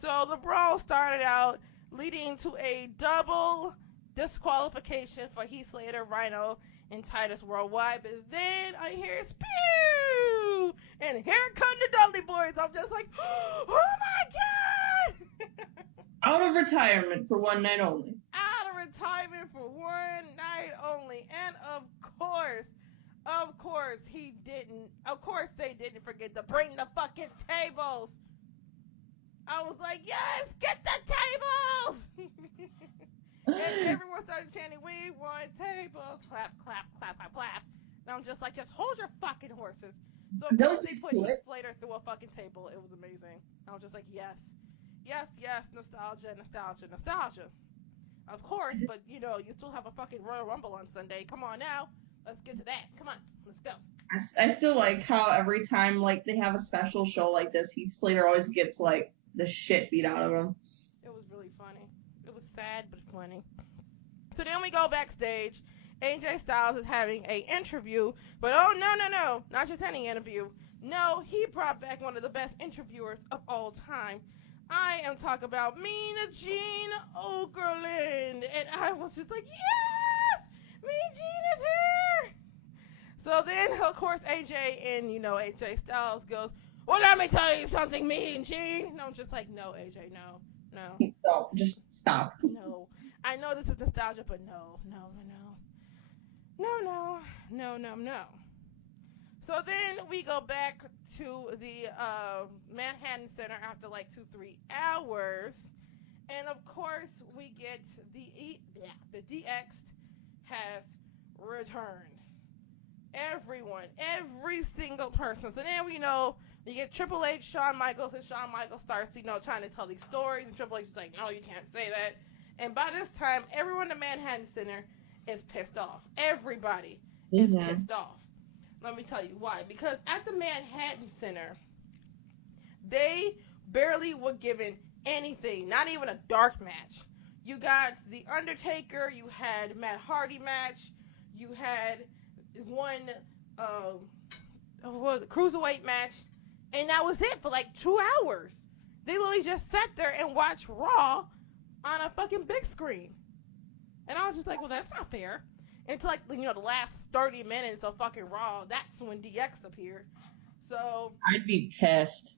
So the brawl started out leading to a double disqualification for Heath Slater, Rhino, and Titus Worldwide. But then I hear pew! And here come the Dudley Boys. I'm just like, oh my God! Out of retirement for one night only. Out of retirement for one night only. And of course, they didn't forget to bring the fucking tables. I was like, yes, get the tables! And everyone started chanting, we want tables. Clap, clap, clap, clap, clap. And I'm just like, just hold your fucking horses. So of course they put Heath Slater through a fucking table. It was amazing. I was just like, yes. Yes, yes, nostalgia, nostalgia, nostalgia. Of course, but you still have a fucking Royal Rumble on Sunday. Come on now. Let's get to that. Come on, let's go. I still like how every time they have a special show like this, Heath Slater always gets the shit beat out of him. It It was really funny. It was sad but funny. So then we go backstage. AJ Styles is having a interview, but oh no, not just any interview. No, he brought back one of the best interviewers of all time. I am talking about Mean Gene Okerlund, and I was just like, yes, Mean Gene is here. So then, of course, AJ and AJ Styles goes, well, let me tell you something, Mean Gene. And I'm just like, no, AJ, no. No, just stop. No. I know this is nostalgia, but no. So then we go back to the Manhattan Center after like 2-3 hours. And of course, we get the DX has returned. Everyone, every single person. So then you get Triple H, Shawn Michaels, and Shawn Michaels starts, trying to tell these stories, and Triple H is like, no, you can't say that. And by this time, everyone in the Manhattan Center is pissed off. Everybody is pissed off. Let me tell you why. Because at the Manhattan Center, they barely were given anything, not even a dark match. You got The Undertaker, you had Matt Hardy match, you had one cruiserweight match, and that was it for like 2 hours. They literally just sat there and watched Raw on a fucking big screen. And I was just like, well, that's not fair. Until like the last 30 minutes of fucking Raw, that's when DX appeared. So I'd be pissed.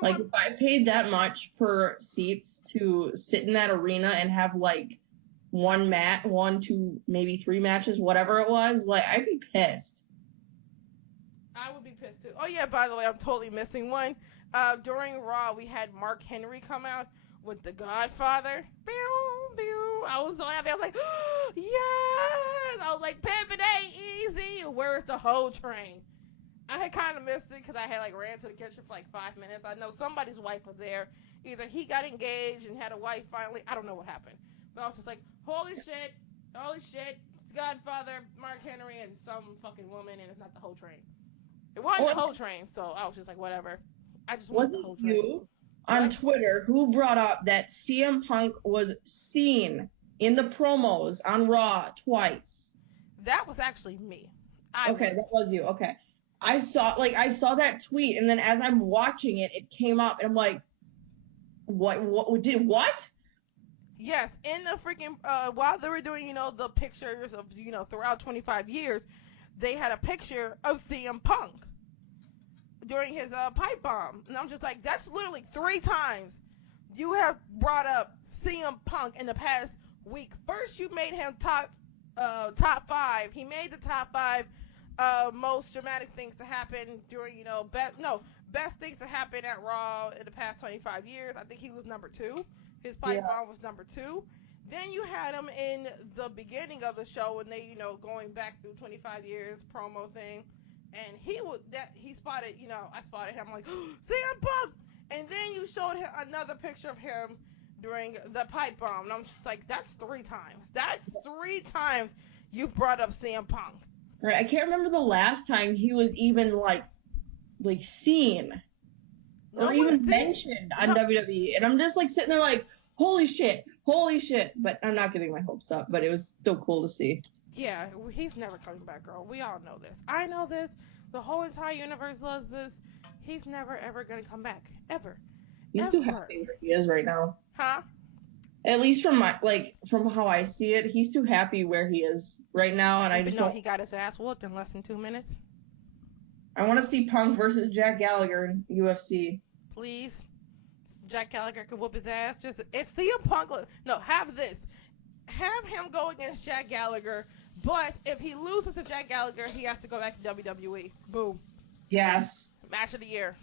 Like, if I paid that much for seats to sit in that arena and have like one, two, maybe 3 matches, whatever it was, like, I'd be pissed. I would be pissed too. Oh yeah, by the way, I'm totally missing one. During Raw, we had Mark Henry come out with The Godfather. I was so happy. I was like, oh, yes! I was like, Pimpin' ain't easy. Where's the whole train? I had kind of missed it because I had ran to the kitchen for like 5 minutes. I know somebody's wife was there. Either he got engaged and had a wife finally. I don't know what happened. But I was just like, holy shit. It's Godfather, Mark Henry, and some fucking woman, and it's not the whole train. It wasn't the whole train, so I was just like, whatever. I just wanted the whole train. You on Twitter who brought up that CM Punk was seen in the promos on Raw twice? That was actually me. That was you. Okay. I saw that tweet, and then as I'm watching it, it came up, and I'm like, what? Yes, in the freaking, while they were doing, the pictures of, throughout 25 years, they had a picture of CM Punk during his pipe bomb. And I'm just like, that's literally 3 times you have brought up CM Punk in the past week. First, you made him top 5. He made the top 5 most dramatic things to happen during, best things to happen at Raw in the past 25 years. I think he was number 2. His pipe bomb was number 2. Then you had him in the beginning of the show when they, going back through 25 years promo thing. And he spotted, I spotted him. I'm like, oh, CM Punk! And then you showed him another picture of him during the pipe bomb. And I'm just like, that's 3 times. That's 3 times you brought up CM Punk. Right. I can't remember the last time he was even like seen or even mentioned on WWE. And I'm just like sitting there like, holy shit. But I'm not getting my hopes up, but it was still cool to see. Yeah, he's never coming back, girl. We all know this. I know this. The whole entire universe loves this. He's never, ever going to come back. Ever. He's too happy where he is right now. Huh? At least from how I see it, he's too happy where he is right now, and I just don't. He got his ass whooped in less than 2 minutes. I want to see Punk versus Jack Gallagher in UFC. Please. Jack Gallagher could whoop his ass. Just if CM Punk, have this. Have him go against Jack Gallagher, but if he loses to Jack Gallagher, he has to go back to WWE. Boom. Yes. Match of the year.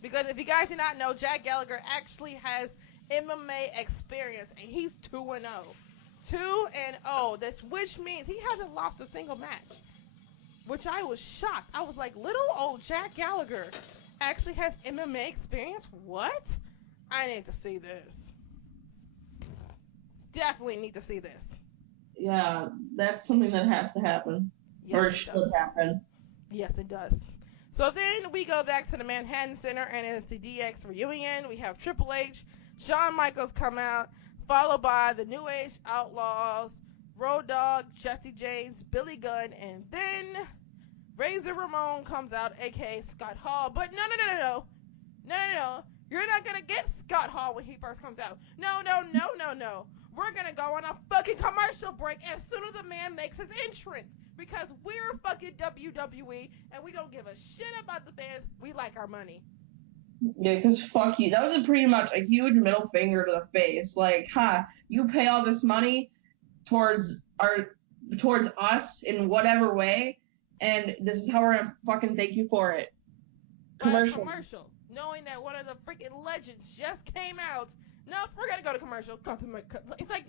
Because if you guys did not know, Jack Gallagher actually has MMA experience, and he's 2-0. 2-0. Which means he hasn't lost a single match. Which I was shocked. I was like, little old Jack Gallagher actually has MMA experience? What? I need to see this. Definitely need to see this. Yeah, that's something that has to happen. Yes, or should happen. Yes, it does. So then we go back to the Manhattan Center, and it's the DX reunion. We have Triple H Shawn Michaels come out, followed by the New Age Outlaws, Road Dogg, Jesse James, Billy Gunn, and then Razor Ramon comes out, aka Scott Hall. But no. You're not gonna get Scott Hall when he first comes out. No. We're gonna go on a fucking commercial break as soon as the man makes his entrance. Because we're fucking WWE and we don't give a shit about the fans. We like our money. Yeah, because fuck you. That was pretty much a huge middle finger to the face. Like, you pay all this money towards us in whatever way, and this is how we're gonna fucking thank you for it. Commercial. Knowing that one of the freaking legends just came out. Nope, we're gonna go to commercial. It's like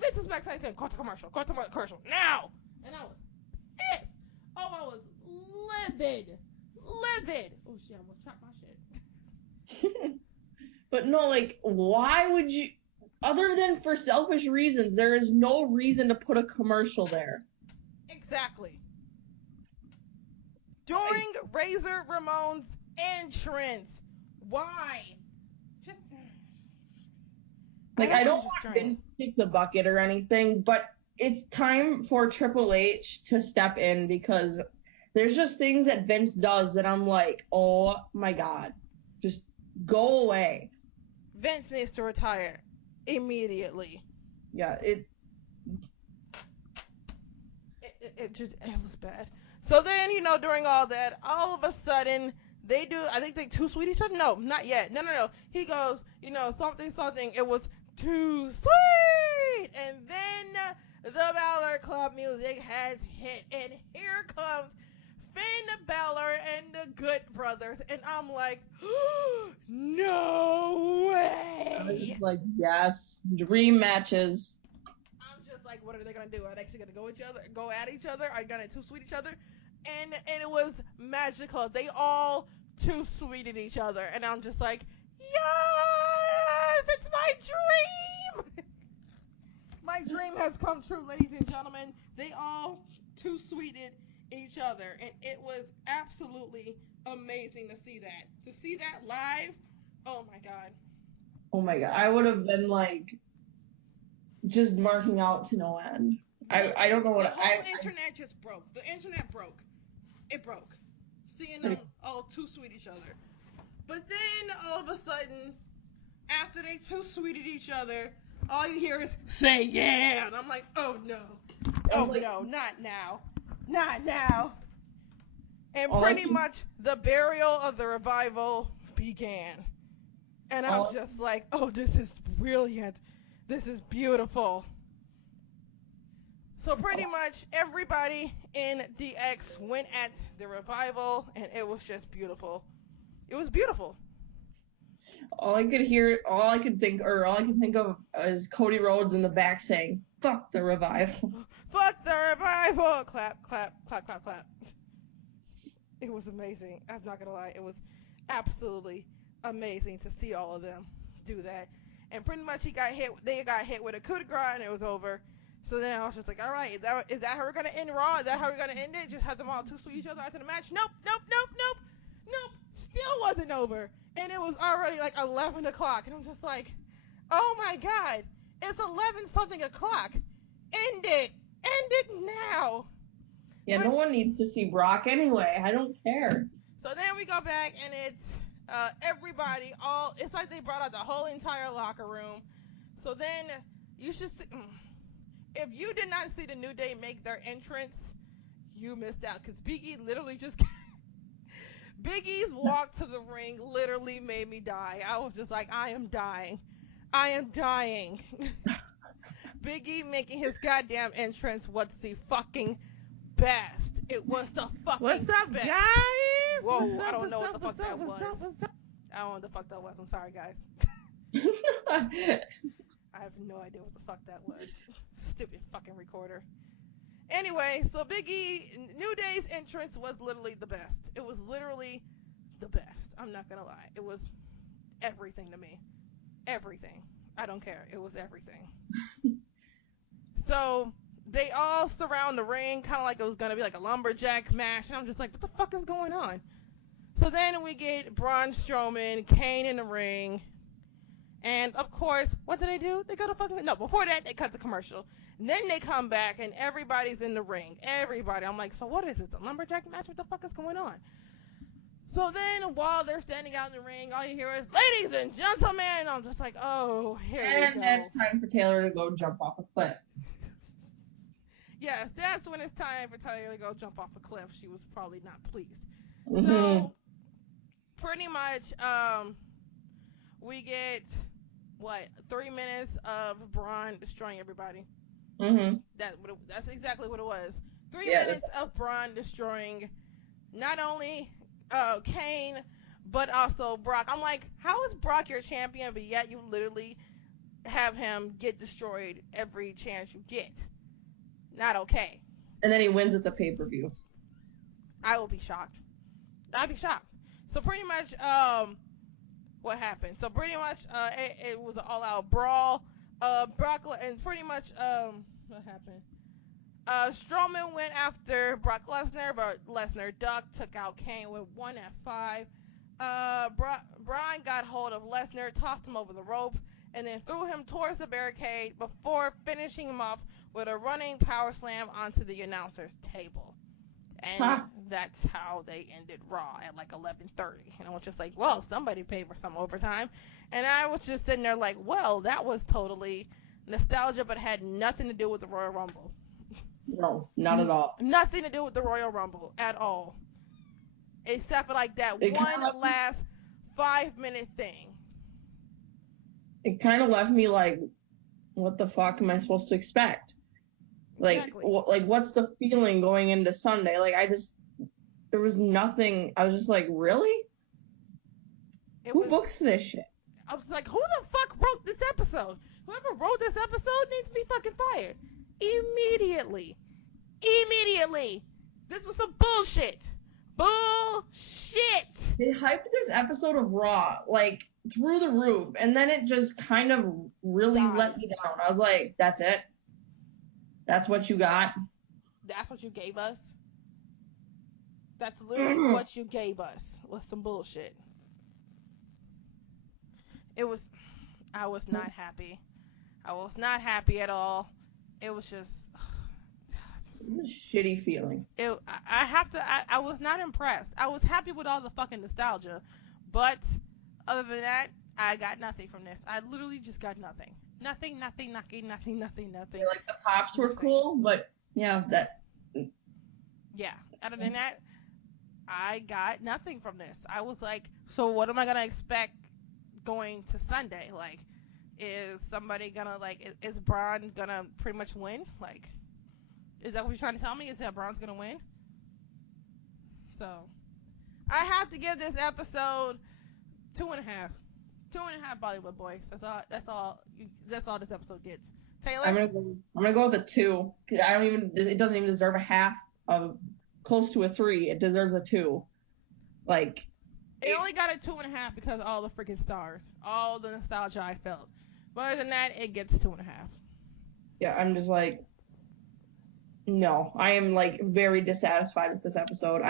Vince is backstage saying, go to commercial now. And I was pissed. Oh, I was livid. Oh shit, I almost dropped my shit. But no, like, why would you? Other than for selfish reasons, there is no reason to put a commercial there. Exactly. During Razor Ramon's entrance. Why? Just like, I don't want Vince to kick the bucket or anything, but it's time for Triple H to step in because there's just things that Vince does that I'm like, oh my god, just go away. Vince needs to retire immediately. Yeah, it was bad. So then, during all that, all of a sudden, I think they too sweet each other? No, not yet. No. He goes, something, it was too sweet! And then the Balor Club music has hit, and here comes Finn Balor and the Good Brothers, and I'm like, no way! I was just like, yes, dream matches. I'm just like, what are they gonna do? Are they actually gonna go at each other? Are they gonna too sweet each other? And it was magical. They all too sweeted each other, and I'm just like, yes, it's my dream. My dream has come true, ladies and gentlemen. They all too sweeted each other, and it was absolutely amazing to see that. To see that live, oh my god. Oh my god, I would have been like, just marking out to no end. I don't know what the internet just broke. The internet broke. It broke. Seeing them all too sweet each other. But then all of a sudden, after they too sweeted each other, all you hear is say yeah, and I'm like, oh no, no, not now, not now. And pretty much the burial of the Revival began, and I'm just like, oh, this is brilliant, this is beautiful. So pretty much everybody in DX went at the Revival, and it was just beautiful. It was beautiful. All I could think of is Cody Rhodes in the back saying, "Fuck the Revival." Fuck the Revival! Clap, clap, clap, clap, clap. It was amazing. I'm not gonna lie. It was absolutely amazing to see all of them do that. And pretty much they got hit with a coup de grace, and it was over. So then I was just like, all right, is that how we're going to end Raw? Is that how we're going to end it? Just have them all too sweet each other after the match? Nope. Still wasn't over. And it was already like 11 o'clock. And I'm just like, oh my God, it's 11 something o'clock. End it now. Yeah, no one needs to see Brock anyway. I don't care. So then we go back and it's everybody, it's like they brought out the whole entire locker room. So then you should see... If you did not see the New Day make their entrance, you missed out. Because Big E literally just... Big E's walk to the ring literally made me die. I was just like, I am dying. Big E making his goddamn entrance was the fucking best. It was the fucking What's up, best. guys? Whoa, I don't know what the fuck that was. I don't know what the fuck that was. I'm sorry, guys. I have no idea what the fuck that was. Stupid fucking recorder. Anyway, so Big E, New Day's entrance was literally the best. It was literally the best. I'm not gonna lie. It was everything to me. Everything. I don't care. It was everything. So they all surround the ring, kind of like it was gonna be like a lumberjack match, and I'm just like, what the fuck is going on? So then we get Braun Strowman, Kane in the ring, And of course, what do? They go to fucking no. Before that, they cut the commercial. And then they come back and everybody's in the ring. Everybody. I'm like, so what is it? A lumberjack match? What the fuck is going on? So then, while they're standing out in the ring, all you hear is, "Ladies and gentlemen," and I'm just like, "Oh, here we go." And it's time for Taylor to go jump off a cliff. Yes, that's when it's time for Taylor to go jump off a cliff. She was probably not pleased. Mm-hmm. So, pretty much, we get, 3 minutes of Braun destroying everybody. Mm-hmm. That's exactly what it was. 3 Yeah, minutes of Braun destroying not only Kane, but also Brock. I'm like, how is Brock your champion, but yet you literally have him get destroyed every chance you get? Not okay. And then he wins at the pay-per-view. I will be shocked. I'd be shocked. So pretty much, what happened? So pretty much, it was an all-out brawl. Brock, and pretty much, what happened? Strowman went after Brock Lesnar, but Lesnar ducked, took out Kane with 1 at 5. Bryan got hold of Lesnar, tossed him over the ropes, and then threw him towards the barricade before finishing him off with a running power slam onto the announcer's table. And that's how they ended Raw at like 11:30. And I was just like, well, somebody paid for some overtime. And I was just sitting there like, well, that was totally nostalgia, but had nothing to do with the Royal Rumble. No, not at all. Nothing to do with the Royal Rumble at all. Except for like that last 5-minute thing. It kind of left me like, what the fuck am I supposed to expect? Like, Exactly. What's the feeling going into Sunday? Like, there was nothing. I was just like, really? Who books this shit? I was like, who the fuck wrote this episode? Whoever wrote this episode needs to be fucking fired. Immediately. This was some bullshit. They hyped this episode of Raw, like, through the roof, and then it just kind of really let me down. I was like, that's it? That's what you got? That's what you gave us? That's literally what you gave us. Was some bullshit. I was not happy. I was not happy at all. It was just... It's a shitty feeling. I was not impressed. I was happy with all the fucking nostalgia, but other than that, I got nothing from this. I literally just got nothing. Nothing. Like, the pops were cool, but yeah, that... Yeah, other than that, I got nothing from this. I was like, so what am I going to expect going to Sunday? Like, is somebody going to, like, is Braun going to pretty much win? Like, is that what you're trying to tell me? Is that Braun's going to win? So, I have to give this episode 2.5. 2.5 Bollywood boys. That's all this episode gets. Taylor? I'm gonna go with a 2. It doesn't even deserve a half of close to a 3. It deserves a 2. Like, it only got a 2.5 because of all the freaking stars, all the nostalgia I felt. But other than that, it gets 2.5. Yeah, I'm just like, no, I am like very dissatisfied with this episode.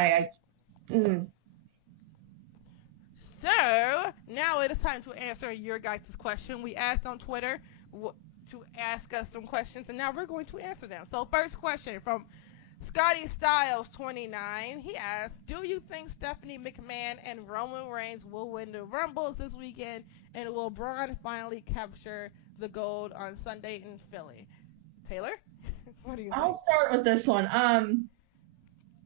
So now it is time to answer your guys' question. We asked on Twitter to ask us some questions, and now we're going to answer them. So first question from Scotty Styles 29. He asked, do you think Stephanie McMahon and Roman Reigns will win the Rumbles this weekend, and will Braun finally capture the gold on Sunday in Philly? Taylor? What do you think? I'll start with this one.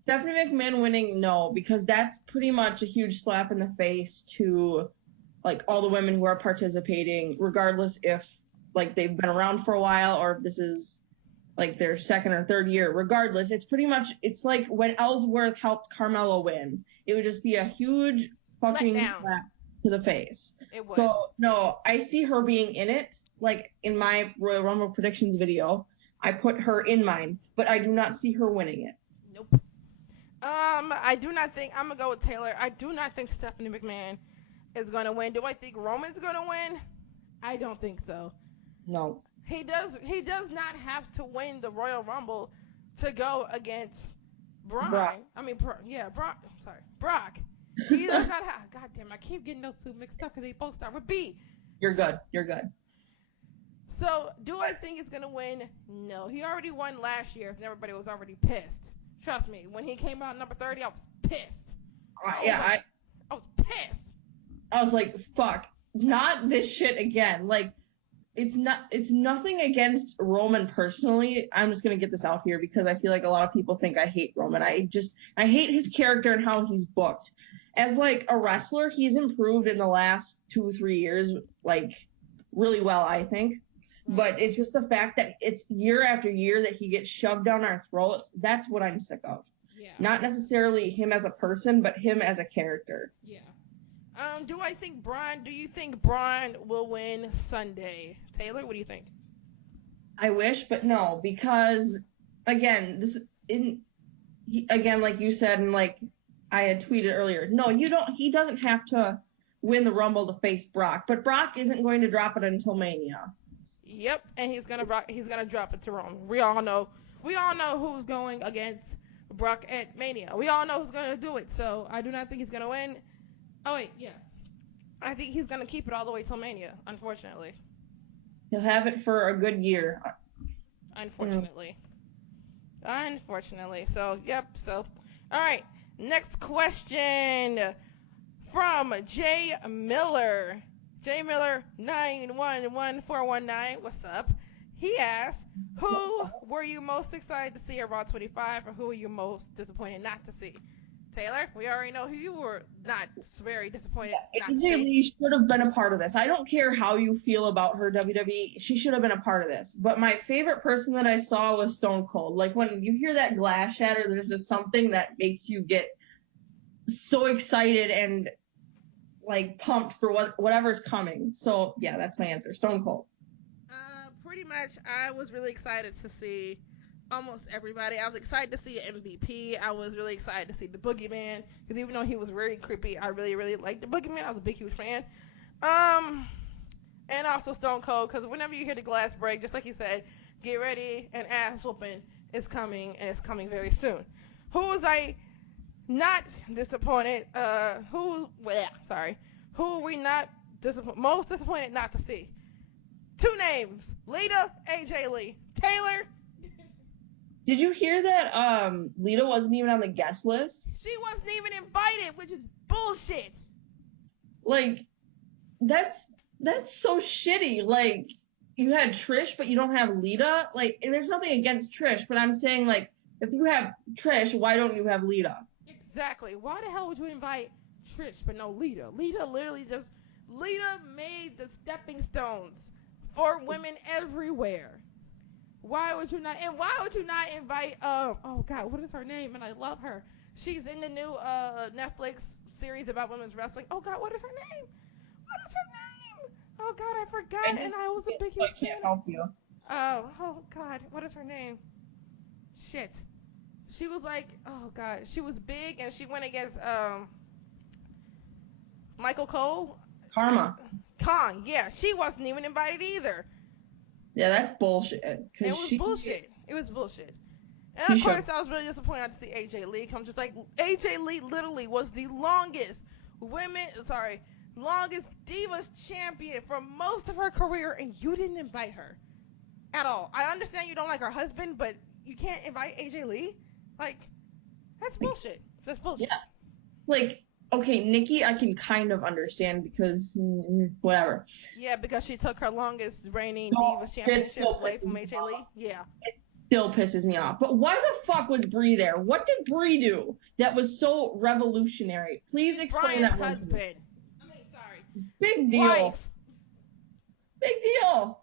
Stephanie McMahon winning, no, because that's pretty much a huge slap in the face to like all the women who are participating, regardless if like they've been around for a while or if this is like their second or third year. Regardless, it's like when Ellsworth helped Carmella win. It would just be a huge fucking slap to the face. It would. So no, I see her being in it. Like in my Royal Rumble predictions video, I put her in mine, but I do not see her winning it. Nope. I do not think, I'm gonna go with Taylor. I do not think Stephanie McMahon is gonna win. Do I think Roman's gonna win? I don't think so. No. He does not have to win the Royal Rumble to go against Braun. Brock. I mean, Brock. Sorry, Brock. He does not have. God damn, I keep getting those two mixed up because they both start with B. You're good. You're good. So, do I think he's gonna win? No. He already won last year, and everybody was already pissed. Trust me. When he came out number 30, I was pissed. I was pissed. I was like, fuck, not this shit again. Like, it's nothing against Roman personally. I'm just gonna get this out here because I feel like a lot of people think I hate Roman. I hate his character and how he's booked. As like a wrestler, he's improved in the last 2-3 years, like really well, I think. But it's just the fact that it's year after year that he gets shoved down our throats. That's what I'm sick of. Yeah. Not necessarily him as a person, but him as a character. Yeah. Do you think Braun will win Sunday? Taylor, what do you think? I wish, but no, because again, like you said, and like I had tweeted earlier, no, he doesn't have to win the Rumble to face Brock, but Brock isn't going to drop it until Mania. Yep, and he's gonna drop it to Roman. We all know who's going against Brock at Mania. We all know who's gonna do it. So I do not think he's gonna win. Oh wait, yeah, I think he's gonna keep it all the way till Mania. Unfortunately. He'll have it for a good year. Unfortunately. So yep. So all right. Next question from Jay Miller. J Miller 911419. What's up? He asked, who were you most excited to see at Raw 25, or who were you most disappointed not to see? Taylor, we already know who you were not very disappointed not to see. AJ Lee should have been a part of this. I don't care how you feel about her WWE. She should have been a part of this. But my favorite person that I saw was Stone Cold. Like when you hear that glass shatter, there's just something that makes you get so excited and like pumped for whatever's coming. So yeah, that's my answer. Stone Cold. Pretty much, I was really excited to see almost everybody. I was excited to see MVP. I was really excited to see the Boogeyman, because even though he was very creepy, I really, really liked the Boogeyman. I was a big, huge fan. And also Stone Cold, because whenever you hear the glass break, just like you said, get ready, and ass whooping is coming, and it's coming very soon. Who was I not disappointed? Who were we not most disappointed not to see? 2 names: Lita, AJ Lee. Taylor. Did you hear that Lita wasn't even on the guest list? She wasn't even invited, which is bullshit. Like, that's so shitty. Like, you had Trish, but you don't have Lita. Like, and there's nothing against Trish, but I'm saying, like, if you have Trish, why don't you have Lita? Exactly. Why the hell would you invite Trish but no Lita? Lita made the stepping stones for women everywhere. Why would you not invite oh god, what is her name? And I love her. She's in the new Netflix series about women's wrestling. Oh god, what is her name? Oh god, I forgot, and I was a big huge fan. I can't help you. Oh god, what is her name? Shit. She was like, oh god, she was big, and she went against Michael Cole. Karma. Kong, yeah, she wasn't even invited either. Yeah, that's bullshit. It was bullshit. And of course, I was really disappointed to see AJ Lee. I'm just like, AJ Lee literally was the longest Divas champion for most of her career, and you didn't invite her at all. I understand you don't like her husband, but you can't invite AJ Lee? Like, that's bullshit. That's bullshit. Yeah. Like, okay, Nikki, I can kind of understand because whatever. Yeah, because she took her longest reigning Divas championship away from AJ Lee. Yeah. It still pisses me off. But why the fuck was Brie there? What did Brie do that was so revolutionary? Please explain that. Brian's husband. Sorry. Big deal. Wife. Big deal.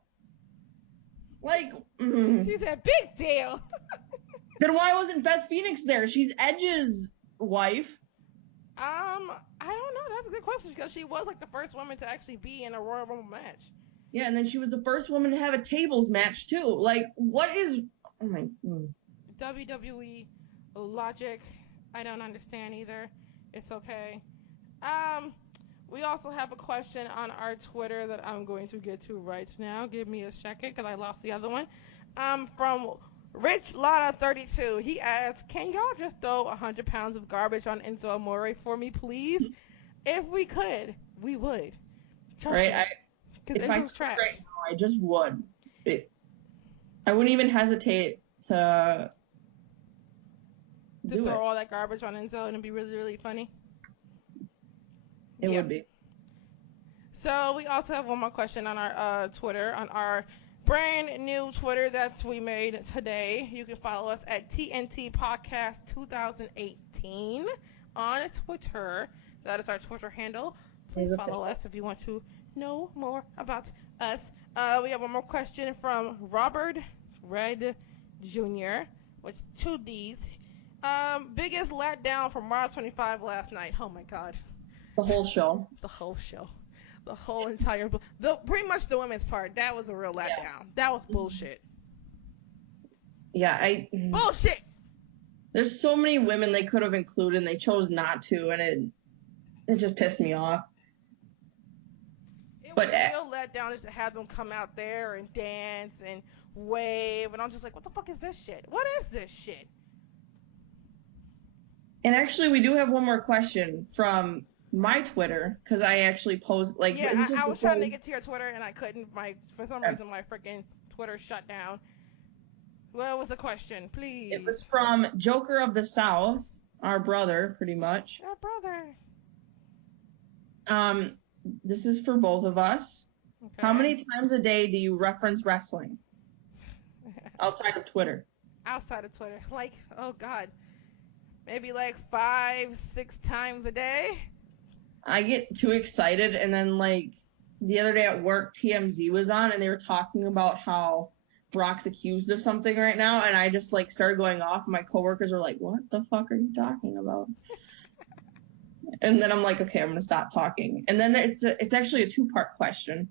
Like, She said, big deal. Then why wasn't Beth Phoenix there? She's Edge's wife. I don't know. That's a good question, because she was like the first woman to actually be in a Royal Rumble match. Yeah, and then she was the first woman to have a tables match too. Like, what is? Oh my. WWE logic, I don't understand either. It's okay. We also have a question on our Twitter that I'm going to get to right now. Give me a second, because I lost the other one. From Rich Lotta 32. He asked, can y'all just throw 100 pounds of garbage on Enzo Amore for me, please? If we could, we would. Right. Because if it I was could trash. right now, I just would. I wouldn't even hesitate to To do throw it. all that garbage on Enzo and be really, really funny. It Yeah. would be. So we also have one more question on our Twitter, on our brand new Twitter that we made today. You can follow us at TNT Podcast 2018 on Twitter. That is our Twitter handle. Please follow us if you want to know more about us. We have one more question from Robert Red Jr., which 2 Ds. Biggest letdown from Mars 25 last night. Oh my God. The whole show. The whole show. The whole entire, pretty much the women's part. That was a real letdown. Yeah. That was bullshit. Yeah, Bullshit. there's so many women they could have included and they chose not to, and it just pissed me off. It But was a real letdown just to have them come out there and dance and wave, and I'm just like, what the fuck is this shit? What is this shit? And actually, we do have one more question from my Twitter, because I actually posed, like, Yeah, this is I was before- trying to get to your Twitter and I couldn't. For some reason, my freaking Twitter shut down. What was the question, please? It was from Joker of the South, our brother, pretty much. Your brother. This is for both of us. Okay. How many times a day do you reference wrestling outside of Twitter? Outside of Twitter, like, oh God, maybe like 5-6 times a day. I get too excited, and then, like, the other day at work, TMZ was on, and they were talking about how Brock's accused of something right now, and I just, like, started going off, and my coworkers were like, what the fuck are you talking about? And then I'm like, okay, I'm going to stop talking. And then it's actually a 2-part question.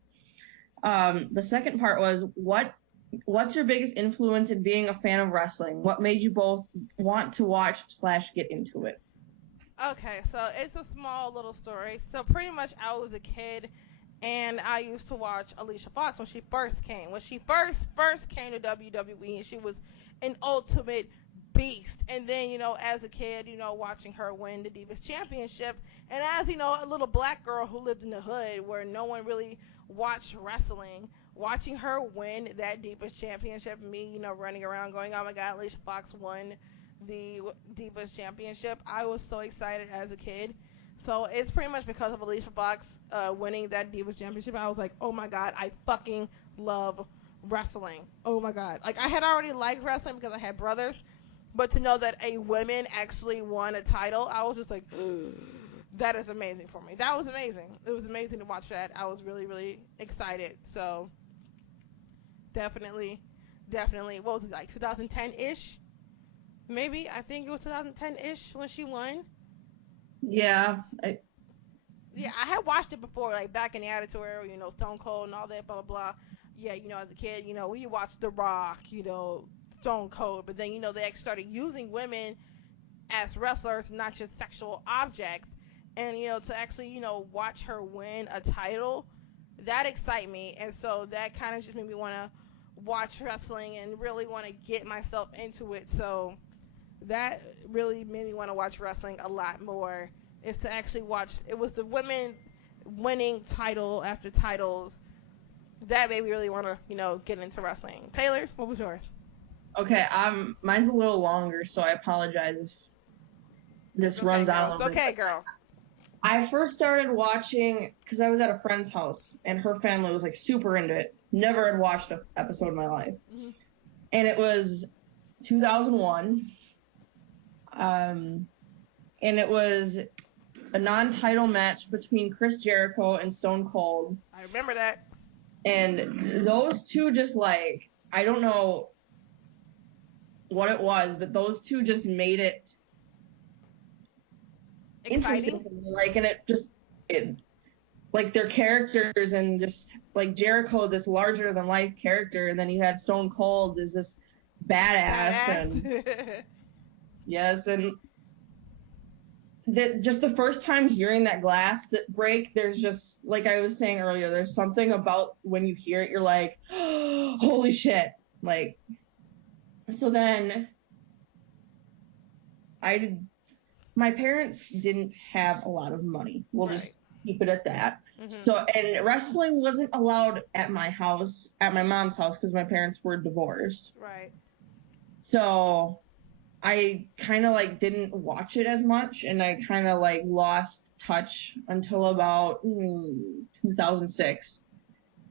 The second part was, what's your biggest influence in being a fan of wrestling? What made you both want to watch / get into it? Okay, so it's a small little story. So pretty much I was a kid and I used to watch Alicia Fox when she first came. When she first came to WWE, and she was an ultimate beast. And then, as a kid, watching her win the Divas Championship, and as, a little black girl who lived in the hood where no one really watched wrestling, watching her win that Divas Championship, me, running around going, oh my God, Alicia Fox won the Divas Championship. I was so excited as a kid. So it's pretty much because of Alicia Fox winning that Divas Championship. I was like, oh my God, I fucking love wrestling. Oh my God. Like, I had already liked wrestling because I had brothers, but to know that a woman actually won a title, I was just like, that is amazing for me. That was amazing. It was amazing to watch that. I was really, really excited. So definitely, what was it, like 2010-ish? Maybe, I think it was 2010-ish when she won. Yeah. Yeah, I had watched it before, like back in the Attitude Era, Stone Cold and all that, blah, blah, blah. Yeah, as a kid, we watched The Rock, Stone Cold, but then, they actually started using women as wrestlers, not just sexual objects. And, to actually, watch her win a title, that excited me. And so that kind of just made me want to watch wrestling and really want to get myself into it. So that really made me want to watch wrestling a lot more, is to actually watch. It was the women winning title after titles that made me really want to, get into wrestling. Taylor, what was yours? Okay, mine's a little longer, so I apologize if this runs out a little bit. Okay, girl. I first started watching because I was at a friend's house, and her family was, like, super into it. Never had watched an episode in my life. Mm-hmm. And it was 2001. And it was a non-title match between Chris Jericho and Stone Cold. I remember that. And those two just, like, I don't know what it was, but those two just made it interesting to me. Like, and like, their characters, and just, like, Jericho, this larger than life character, and then you had Stone Cold as this badass. And yes, and just the first time hearing that glass break, there's just, like I was saying earlier, there's something about when you hear it, you're like, oh, holy shit. Like, so then my parents didn't have a lot of money. We'll just keep it at that. So, and wrestling wasn't allowed at my house, at my mom's house, because my parents were divorced. Right. So I kind of like didn't watch it as much, and I kind of like lost touch until about 2006.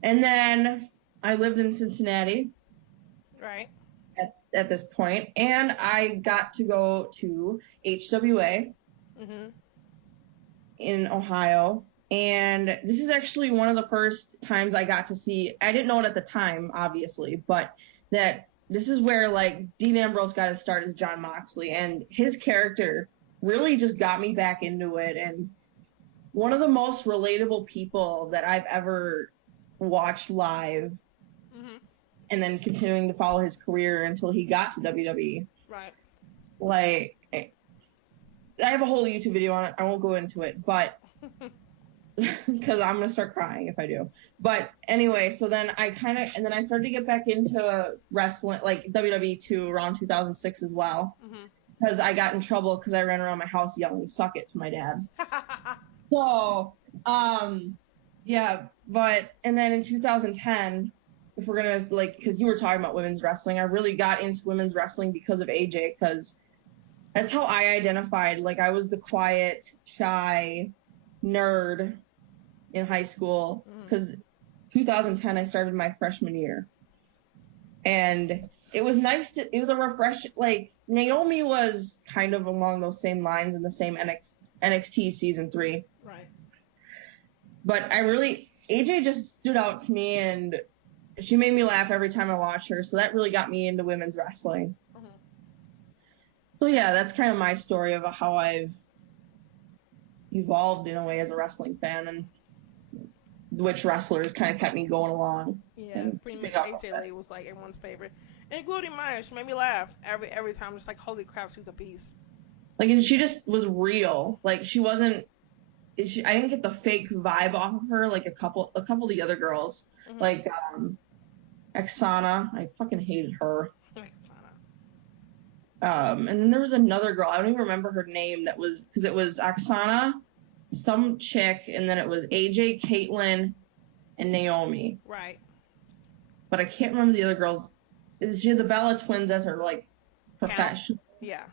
And then I lived in Cincinnati. Right. At this point, and I got to go to HWA in Ohio. And this is actually one of the first times I got to see, I didn't know it at the time, obviously, but that this is where like Dean Ambrose got his start as Jon Moxley, and his character really just got me back into it. And one of the most relatable people that I've ever watched live, and then continuing to follow his career until he got to WWE. Right. Like, I have a whole YouTube video on it. I won't go into it, but because I'm gonna start crying if I do. But anyway, so then I started to get back into wrestling, like WWE too, around 2006 as well, because I got in trouble because I ran around my house yelling "suck it" to my dad. So, yeah, and then in 2010, if we're gonna like, because you were talking about women's wrestling, I really got into women's wrestling because of AJ, because that's how I identified. Like, I was the quiet, shy nerd in high school, because 2010 I started my freshman year, and it was nice it was a refresh. Like, Naomi was kind of along those same lines in the same NXT season 3, right? But AJ just stood out to me, and she made me laugh every time I watched her, so that really got me into women's wrestling. So yeah, that's kind of my story of how I've evolved in a way as a wrestling fan, and which wrestlers kind of kept me going along. Yeah, pretty much AJ Lee was like everyone's favorite, including mine. She made me laugh every time. Just like, holy crap, she's a beast. Like, she just was real. Like, she wasn't. I didn't get the fake vibe off of her like a couple of the other girls, like Aksana. I fucking hated her. And then there was another girl, I don't even remember her name, because it was Aksana, some chick, and then it was AJ, Caitlyn, and Naomi. Right. But I can't remember the other girls. She had the Bella twins as her, like, profession. Yeah.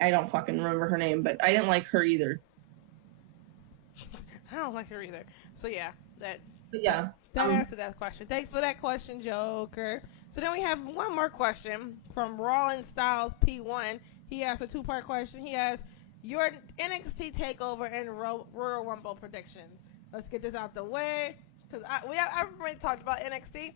I don't fucking remember her name, but I didn't like her either. I don't like her either. So yeah, that answered that question. Thanks for that question, Joker. So then we have one more question from Rollin Styles P1. He asked a 2-part question. He asked, your NXT TakeOver and Royal Rumble predictions. Let's get this out the way, because I've already talked about NXT,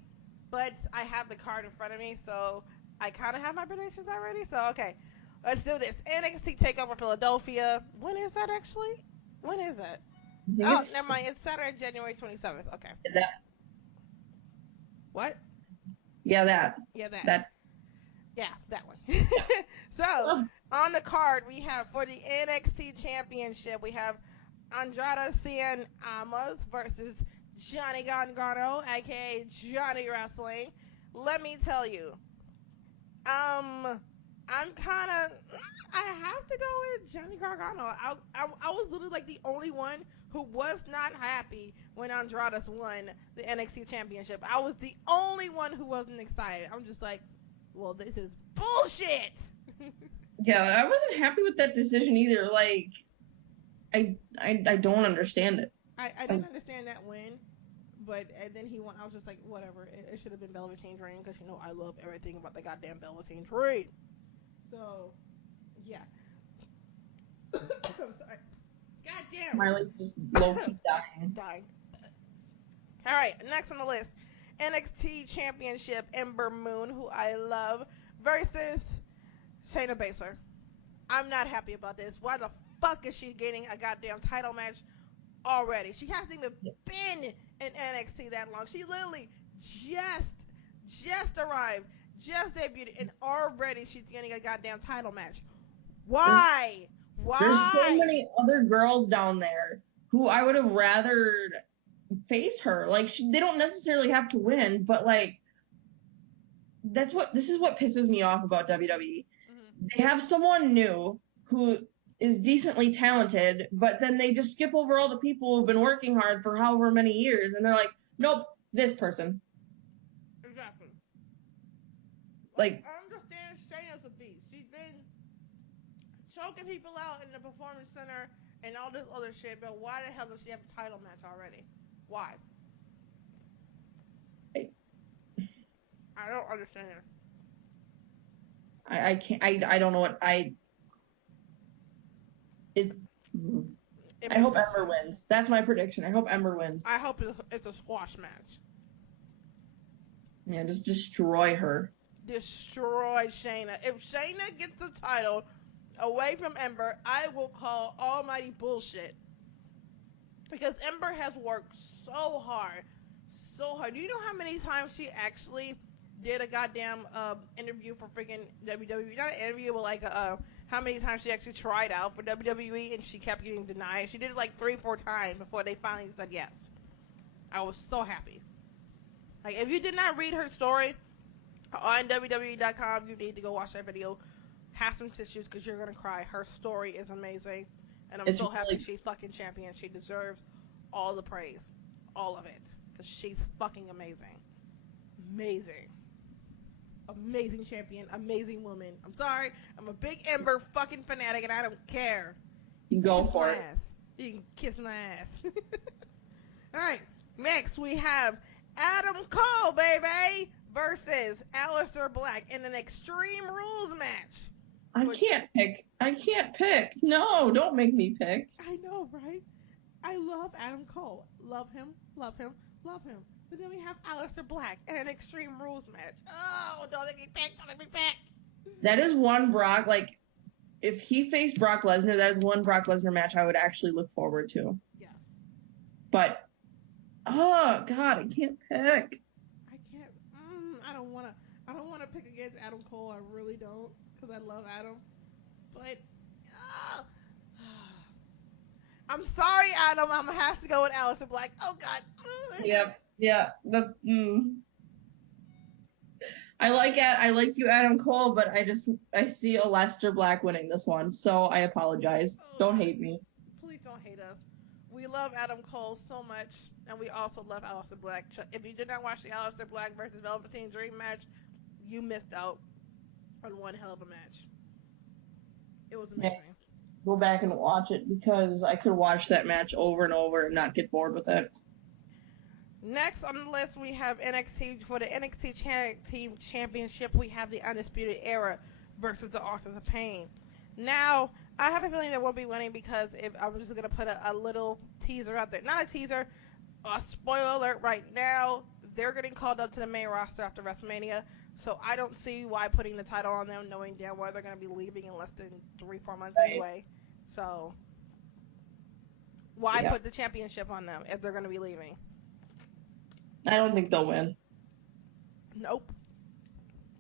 but I have the card in front of me, so I kind of have my predictions already. So okay, let's do this. NXT TakeOver Philadelphia. When is that actually? When is it? Oh, never mind. It's Saturday, January 27th. Okay. What? Yeah, that. Yeah, that. Yeah, that one. So, on the card, we have for the NXT Championship, we have Andrade Cien Almas versus Johnny Gargano, aka Johnny Wrestling. Let me tell you, I have to go with Johnny Gargano. I was literally like the only one who was not happy when Andrade won the NXT Championship. I was the only one who wasn't excited. I'm just like, well, this is bullshit. Yeah, I wasn't happy with that decision either. Like, I don't understand it. I didn't understand that win, but and then he won. I was just like, whatever. It should have been Velveteen Dream, because you know I love everything about the goddamn Velveteen Dream. So, yeah. I'm sorry. Goddamn. Miley's just low-key dying. All right, next on the list, NXT Championship, Ember Moon, who I love, versus Shayna Baszler. I'm not happy about this. Why the fuck is she getting a goddamn title match already? She hasn't even been in NXT that long. She literally just arrived, just debuted, and already she's getting a goddamn title match. Why? Why? There's so many other girls down there who I would have rather face her. Like, they don't necessarily have to win, but like, this is what pisses me off about WWE. They have someone new who is decently talented, but then they just skip over all the people who've been working hard for however many years, and they're like, nope, this person. Exactly. Like, I understand Shayna's a beast. She's been choking people out in the performance center and all this other shit, but why the hell does she have a title match already? Why? I don't understand. I can't. I don't know what I. It. I hope Ember wins. That's my prediction. I hope Ember wins. I hope it's a squash match. Yeah, just destroy her. Destroy Shayna. If Shayna gets the title away from Ember, I will call almighty bullshit. Because Ember has worked so hard. So hard. Do you know how many times she actually did a goddamn interview for freaking WWE? Not an interview, but like how many times she actually tried out for WWE and she kept getting denied. She did it like 3-4 times before they finally said yes. I was so happy. Like, if you did not read her story on WWE.com, you need to go watch that video. Have some tissues because you're going to cry. Her story is amazing. And I'm so happy she's fucking champion. She deserves all the praise. All of it. Because she's fucking amazing. Amazing. Amazing champion. Amazing woman. I'm sorry. I'm a big Ember fucking fanatic and I don't care. You go for it. Ass. You can kiss my ass. Alright. Next we have Adam Cole, baby, versus Aleister Black in an Extreme Rules match. I can't pick. No, don't make me pick. I know, right? I love Adam Cole. Love him, love him, love him. But then we have Aleister Black in an Extreme Rules match. Oh, don't let me pick, don't let me pick. That is one Brock, like, if he faced Brock Lesnar, that is one Brock Lesnar match I would actually look forward to. Yes. But, oh, God, I can't pick. I can't, I don't want to pick against Adam Cole. I really don't, because I love Adam. But, I'm sorry, Adam. I'm going to have to go with Aleister Black. Oh, God. Yep. Yeah. I like you, Adam Cole, but I see Aleister Black winning this one, so I apologize. Don't hate me. Please don't hate us. We love Adam Cole so much, and we also love Aleister Black. If you did not watch the Aleister Black versus Velveteen Dream match, you missed out on one hell of a match. It was amazing. Go back and watch it because I could watch that match over and over and not get bored with it. Next on the list, we have NXT. For the NXT Tag Team Championship, we have the Undisputed Era versus the Authors of Pain. Now, I have a feeling they won't be winning because if I'm just going to put a little teaser out there. Not a teaser, a spoiler alert right now. They're getting called up to the main roster after WrestleMania, so I don't see why putting the title on them knowing damn well they're going to be leaving in less than 3-4 months anyway. So, why put the championship on them if they're going to be leaving? I don't think they'll win. Nope.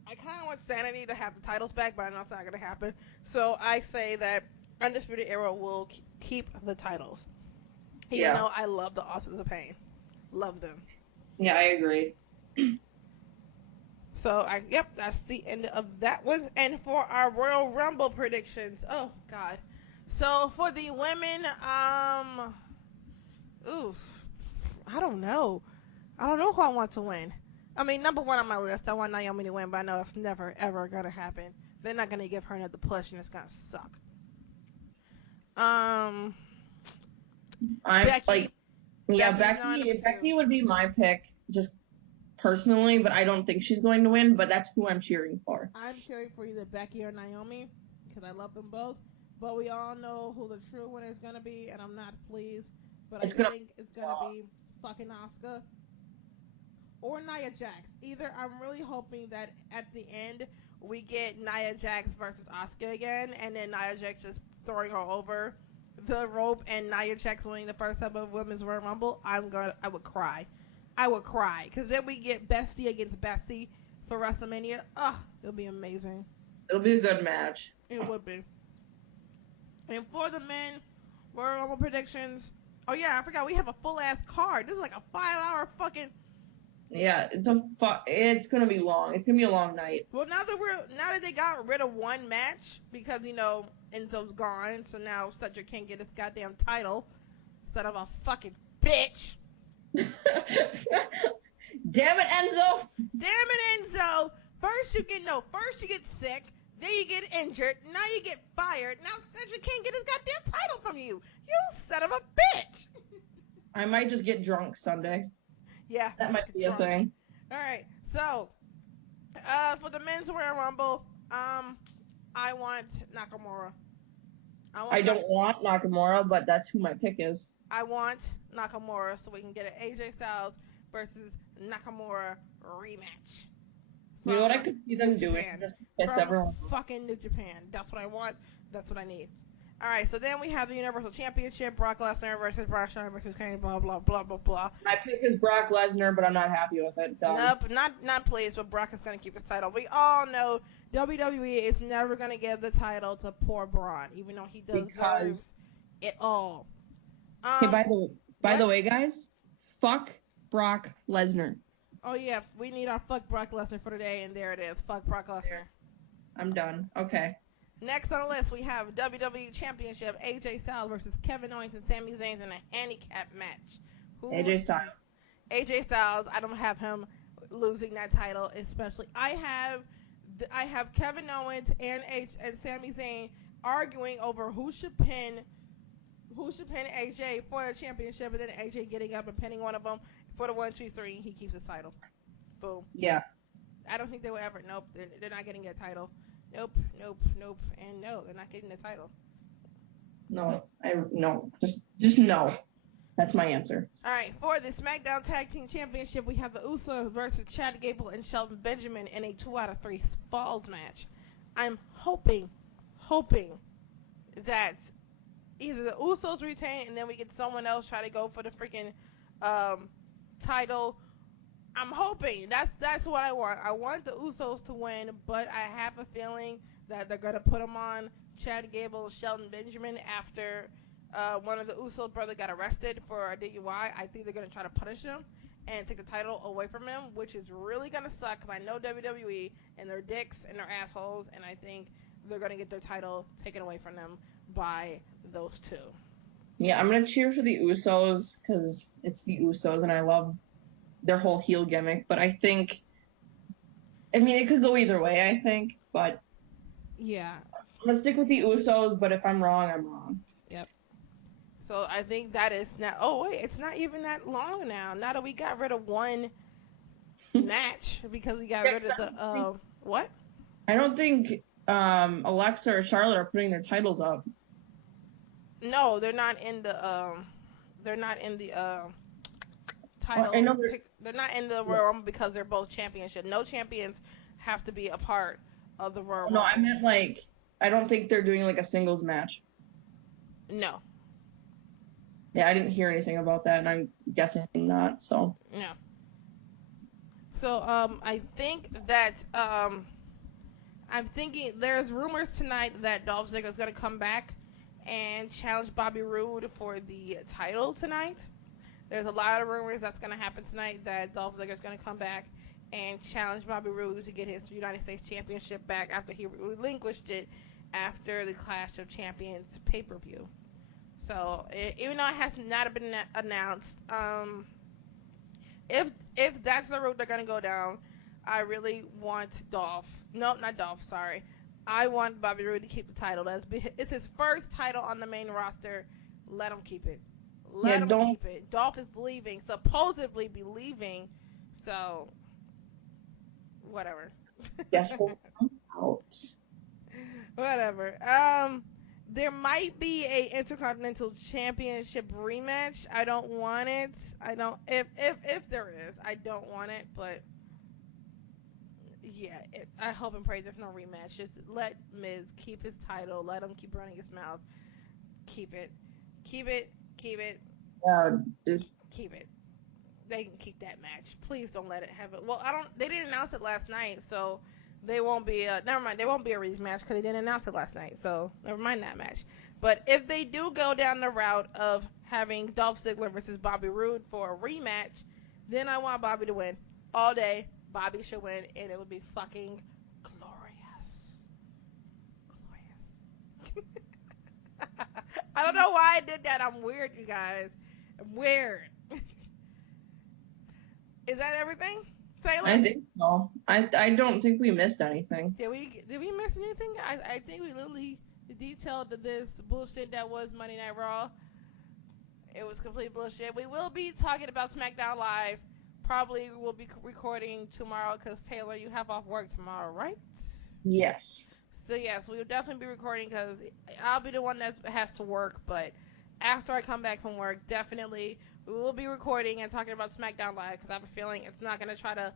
I kind of want Sanity to have the titles back, but I know it's not going to happen. So I say that Undisputed Era will keep the titles. You know, I love the Authors of Pain. Love them. Yeah, I agree. So, that's the end of that one. And for our Royal Rumble predictions, oh, God. So, for the women, I don't know. I don't know who I want to win. I mean, number one on my list, I want Naomi to win, but I know it's never, ever going to happen. They're not going to give her another push, and it's going to suck. Becky. Becky would be my pick, just personally, but I don't think she's going to win, but that's who I'm cheering for. I'm cheering for either Becky or Naomi, because I love them both, but we all know who the true winner is going to be, and I'm not pleased, but I think it's going to be fucking Asuka. Or Nia Jax. Either I'm really hoping that at the end we get Nia Jax versus Asuka again, and then Nia Jax just throwing her over the rope and Nia Jax winning the first ever Women's Royal Rumble. I would cry. I would cry because then we get Bestie against Bestie for WrestleMania. It'll be amazing. It'll be a good match. It would be. And for the men, Royal Rumble predictions. Oh yeah, I forgot we have a full ass card. This is like a 5-hour fucking. Yeah, it's gonna be long. It's gonna be a long night. Well, now that they got rid of one match because Enzo's gone, so now Cedric can't get his goddamn title. Son of a fucking bitch. Damn it, Enzo! Damn it, Enzo! First you get sick, then you get injured, now you get fired. Now Cedric can't get his goddamn title from you. You son of a bitch! I might just get drunk Sunday. Yeah, That might be a thing. All right, so for the men's Royal Rumble, I want Nakamura. I don't want Nakamura, but that's who my pick is. I want Nakamura so we can get an AJ Styles versus Nakamura rematch. You know what I could see them doing? Just piss everyone. Fucking New Japan. That's what I want. That's what I need. All right, so then we have the Universal Championship: Brock Lesnar versus Braun versus Kane. Blah blah blah blah blah. My pick is Brock Lesnar, but I'm not happy with it. Nope, not pleased. But Brock is gonna keep his title. We all know WWE is never gonna give the title to poor Braun, even though he deserves it all. Hey, by the way, guys, fuck Brock Lesnar. Oh yeah, we need our fuck Brock Lesnar for today, and there it is. Fuck Brock Lesnar. I'm done. Okay. Next on the list, we have WWE Championship: AJ Styles versus Kevin Owens and Sami Zayn in a handicap match. AJ Styles. AJ Styles. I don't have him losing that title, especially. I have Kevin Owens and Sami Zayn arguing over who should pin AJ for the championship, and then AJ getting up and pinning one of them for the 1, 2, 3. He keeps his title. Boom. Yeah. I don't think they will ever. Nope. They're not getting a title. Nope, and no, they're not getting the title. No, just no. That's my answer. All right, for the SmackDown Tag Team Championship, we have the Usos versus Chad Gable and Shelton Benjamin in a 2 out of 3 falls match. I'm hoping that either the Usos retain and then we get someone else try to go for the freaking title. I'm hoping that's what I want. I want the Usos to win, but I have a feeling that they're gonna put them on Chad Gable and Shelton Benjamin after one of the Usos brothers got arrested for a DUI. I think they're gonna try to punish him and take the title away from him, which is really gonna suck because I know WWE and they're dicks and they're assholes, and I think they're gonna get their title taken away from them by those two. Yeah, I'm gonna cheer for the Usos because it's the Usos and I love their whole heel gimmick, but I mean, it could go either way, I think, but yeah, I'm gonna stick with the Usos, but if I'm wrong, I'm wrong. Yep. So I think that is now. Oh wait, it's not even that long now. Now that we got rid of one match because we got rid of the what? I don't think Alexa or Charlotte are putting their titles up. No, they're not in the title. They're not in the Royal Rumble because they're both championship. No champions have to be a part of the Royal Rumble. No, I meant I don't think they're doing a singles match. No. Yeah, I didn't hear anything about that, and I'm guessing not. So. No. So I think that I'm thinking there's rumors tonight that Dolph Ziggler is gonna come back and challenge Bobby Roode for the title tonight. There's a lot of rumors that's going to happen tonight that Dolph Ziggler is going to come back and challenge Bobby Roode to get his United States Championship back after he relinquished it after the Clash of Champions pay-per-view. So, even though it has not been announced, if that's the route they're going to go down, I really want I want Bobby Roode to keep the title. It's his first title on the main roster. Let him keep it. Let him keep it. Dolph is leaving, supposedly be leaving, so whatever. Yes, we'll come out. Whatever. There might be a Intercontinental Championship rematch. I don't want it. If there is, I don't want it, but yeah, I hope and pray there's no rematch. Just let Miz keep his title. Let him keep running his mouth. Keep it. Keep it. Keep it. Keep it. They can keep that match. Please don't let it have it. Well, they didn't announce it last night, so they won't be. Never mind. There won't be a rematch because they didn't announce it last night. So never mind that match. But if they do go down the route of having Dolph Ziggler versus Bobby Roode for a rematch, then I want Bobby to win all day. Bobby should win, and it would be fucking glorious. I don't know why I did that. I'm weird, you guys. I'm weird. Is that everything, Taylor? I think so. I don't think we missed anything. Did we miss anything? I think we literally detailed this bullshit that was Monday Night Raw. It was complete bullshit. We will be talking about SmackDown Live. Probably we'll be recording tomorrow because Taylor, you have off work tomorrow, right? Yes. So yes, we will definitely be recording because I'll be the one that has to work. But after I come back from work, definitely we will be recording and talking about SmackDown Live because I have a feeling it's not gonna try to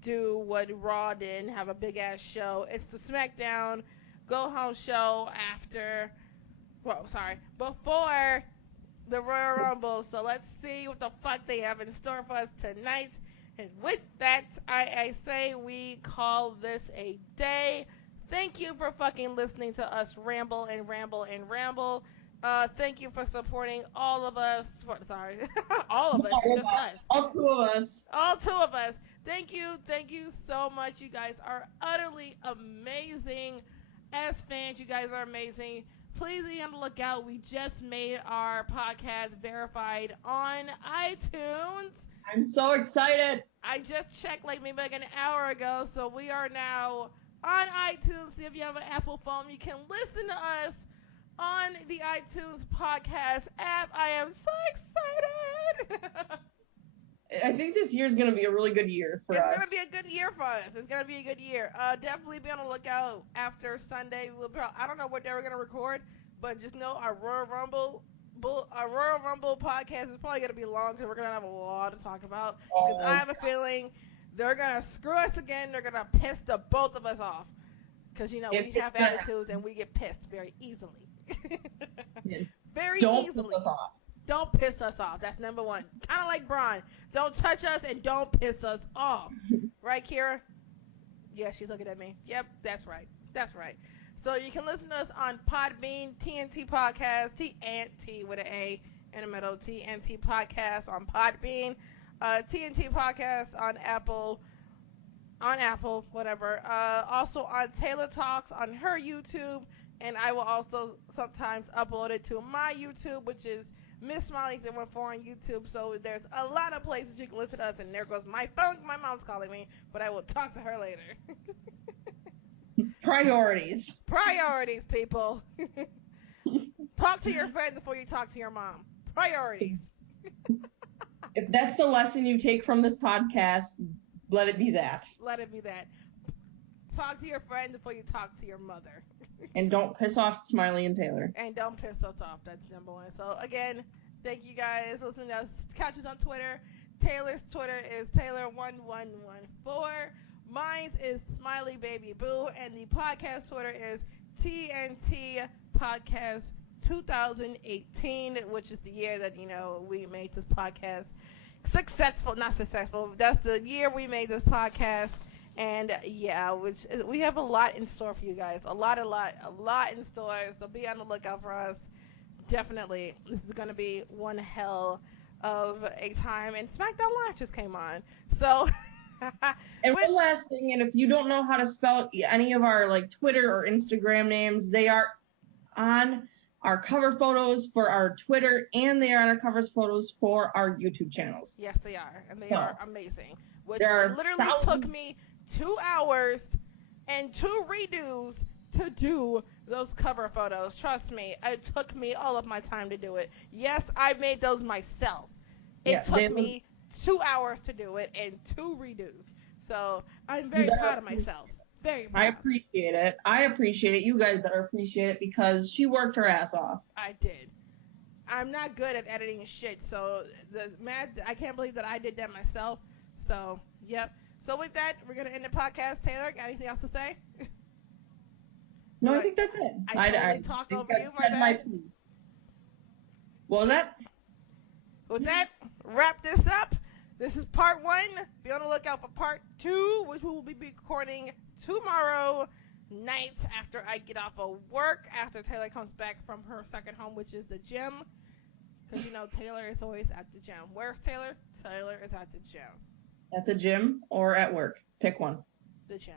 do what Raw did and have a big ass show. It's the SmackDown go home show after. Well, sorry, before the Royal Rumble. So let's see what the fuck they have in store for us tonight. And with that, I say we call this a day. Thank you for fucking listening to us ramble and ramble and ramble. Thank you for supporting all of us. Sorry, all of us. Just us. All two of us. All two of us. Thank you so much. You guys are utterly amazing. As fans, you guys are amazing. Please be on the lookout. We just made our podcast verified on iTunes. I'm so excited. I just checked maybe an hour ago, so we are now on iTunes. So if you have an Apple phone, you can listen to us on the iTunes podcast app. I am so excited. I think this year is going to be a really good year for us. It's going to be a good year for us. It's going to be a good year. Definitely be on the lookout after Sunday. I don't know what day we're going to record, but just know our Royal Rumble podcast is probably going to be long because we're going to have a lot to talk about. Because I have a feeling they're going to screw us again. They're going to piss the both of us off. Because, we have attitudes and we get pissed very easily. Very Don't easily. piss us off. Don't piss us off. That's number one. Kind of like Braun. Don't touch us and don't piss us off. Right, Kira? Yeah, she's looking at me. Yep, that's right. That's right. So you can listen to us on Podbean, TNT Podcast, TNT with an A in the middle, TNT Podcast on Podbean, TNT Podcast on Apple, whatever. Also on Taylor Talks on her YouTube, and I will also sometimes upload it to my YouTube, which is Miss Smiley 714 on YouTube. So there's a lot of places you can listen to us, and there goes my phone. My mom's calling me, but I will talk to her later. Priorities, people. Talk to your friends before you talk to your mom. Priorities. If that's the lesson you take from this podcast, let it be that. Let it be that. Talk to your friend before you talk to your mother. And don't piss off Smiley and Taylor. And don't piss us off. That's number one. So, again, thank you guys for listening to us. Catch us on Twitter. Taylor's Twitter is Taylor1114. Mine is Smiley Baby Boo. And the podcast Twitter is TNT Podcast 2018, which is the year that, we made this podcast successful. Not successful. That's the year we made this podcast. And yeah, which we have a lot in store for you guys. A lot in store. So be on the lookout for us. Definitely, this is gonna be one hell of a time. And SmackDown Live just came on. So. And one last thing, and if you don't know how to spell any of our Twitter or Instagram names, they are on our cover photos for our Twitter, and they are on our cover photos for our YouTube channels. Yes, they are, and they are amazing. Which literally took me 2 hours and 2 redos to do those cover photos. Trust me, it took me all of my time to do it. Yes, I made those myself. It took me 2 hours to do it and 2 redos. So I'm very proud of myself. Very proud. I appreciate it. You guys better appreciate it because she worked her ass off. I did. I'm not good at editing shit, so I can't believe that I did that myself. So, yep. So with that, we're going to end the podcast. Taylor, got anything else to say? No, I think that's it. I totally talked over you, my bad. Well, with that, wrap this up. This is part 1. Be on the lookout for part 2, which we will be recording tomorrow night after I get off of work, after Taylor comes back from her second home, which is the gym. Because, Taylor is always at the gym. Where's Taylor? Taylor is at the gym. At the gym or at work. Pick one. The gym.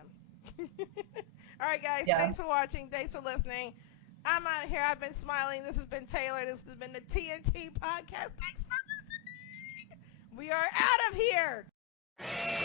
All right, guys. Yeah. Thanks for watching. Thanks for listening. I'm out of here. I've been smiling. This has been Taylor. This has been the TNT podcast. Thanks for listening. We are out of here.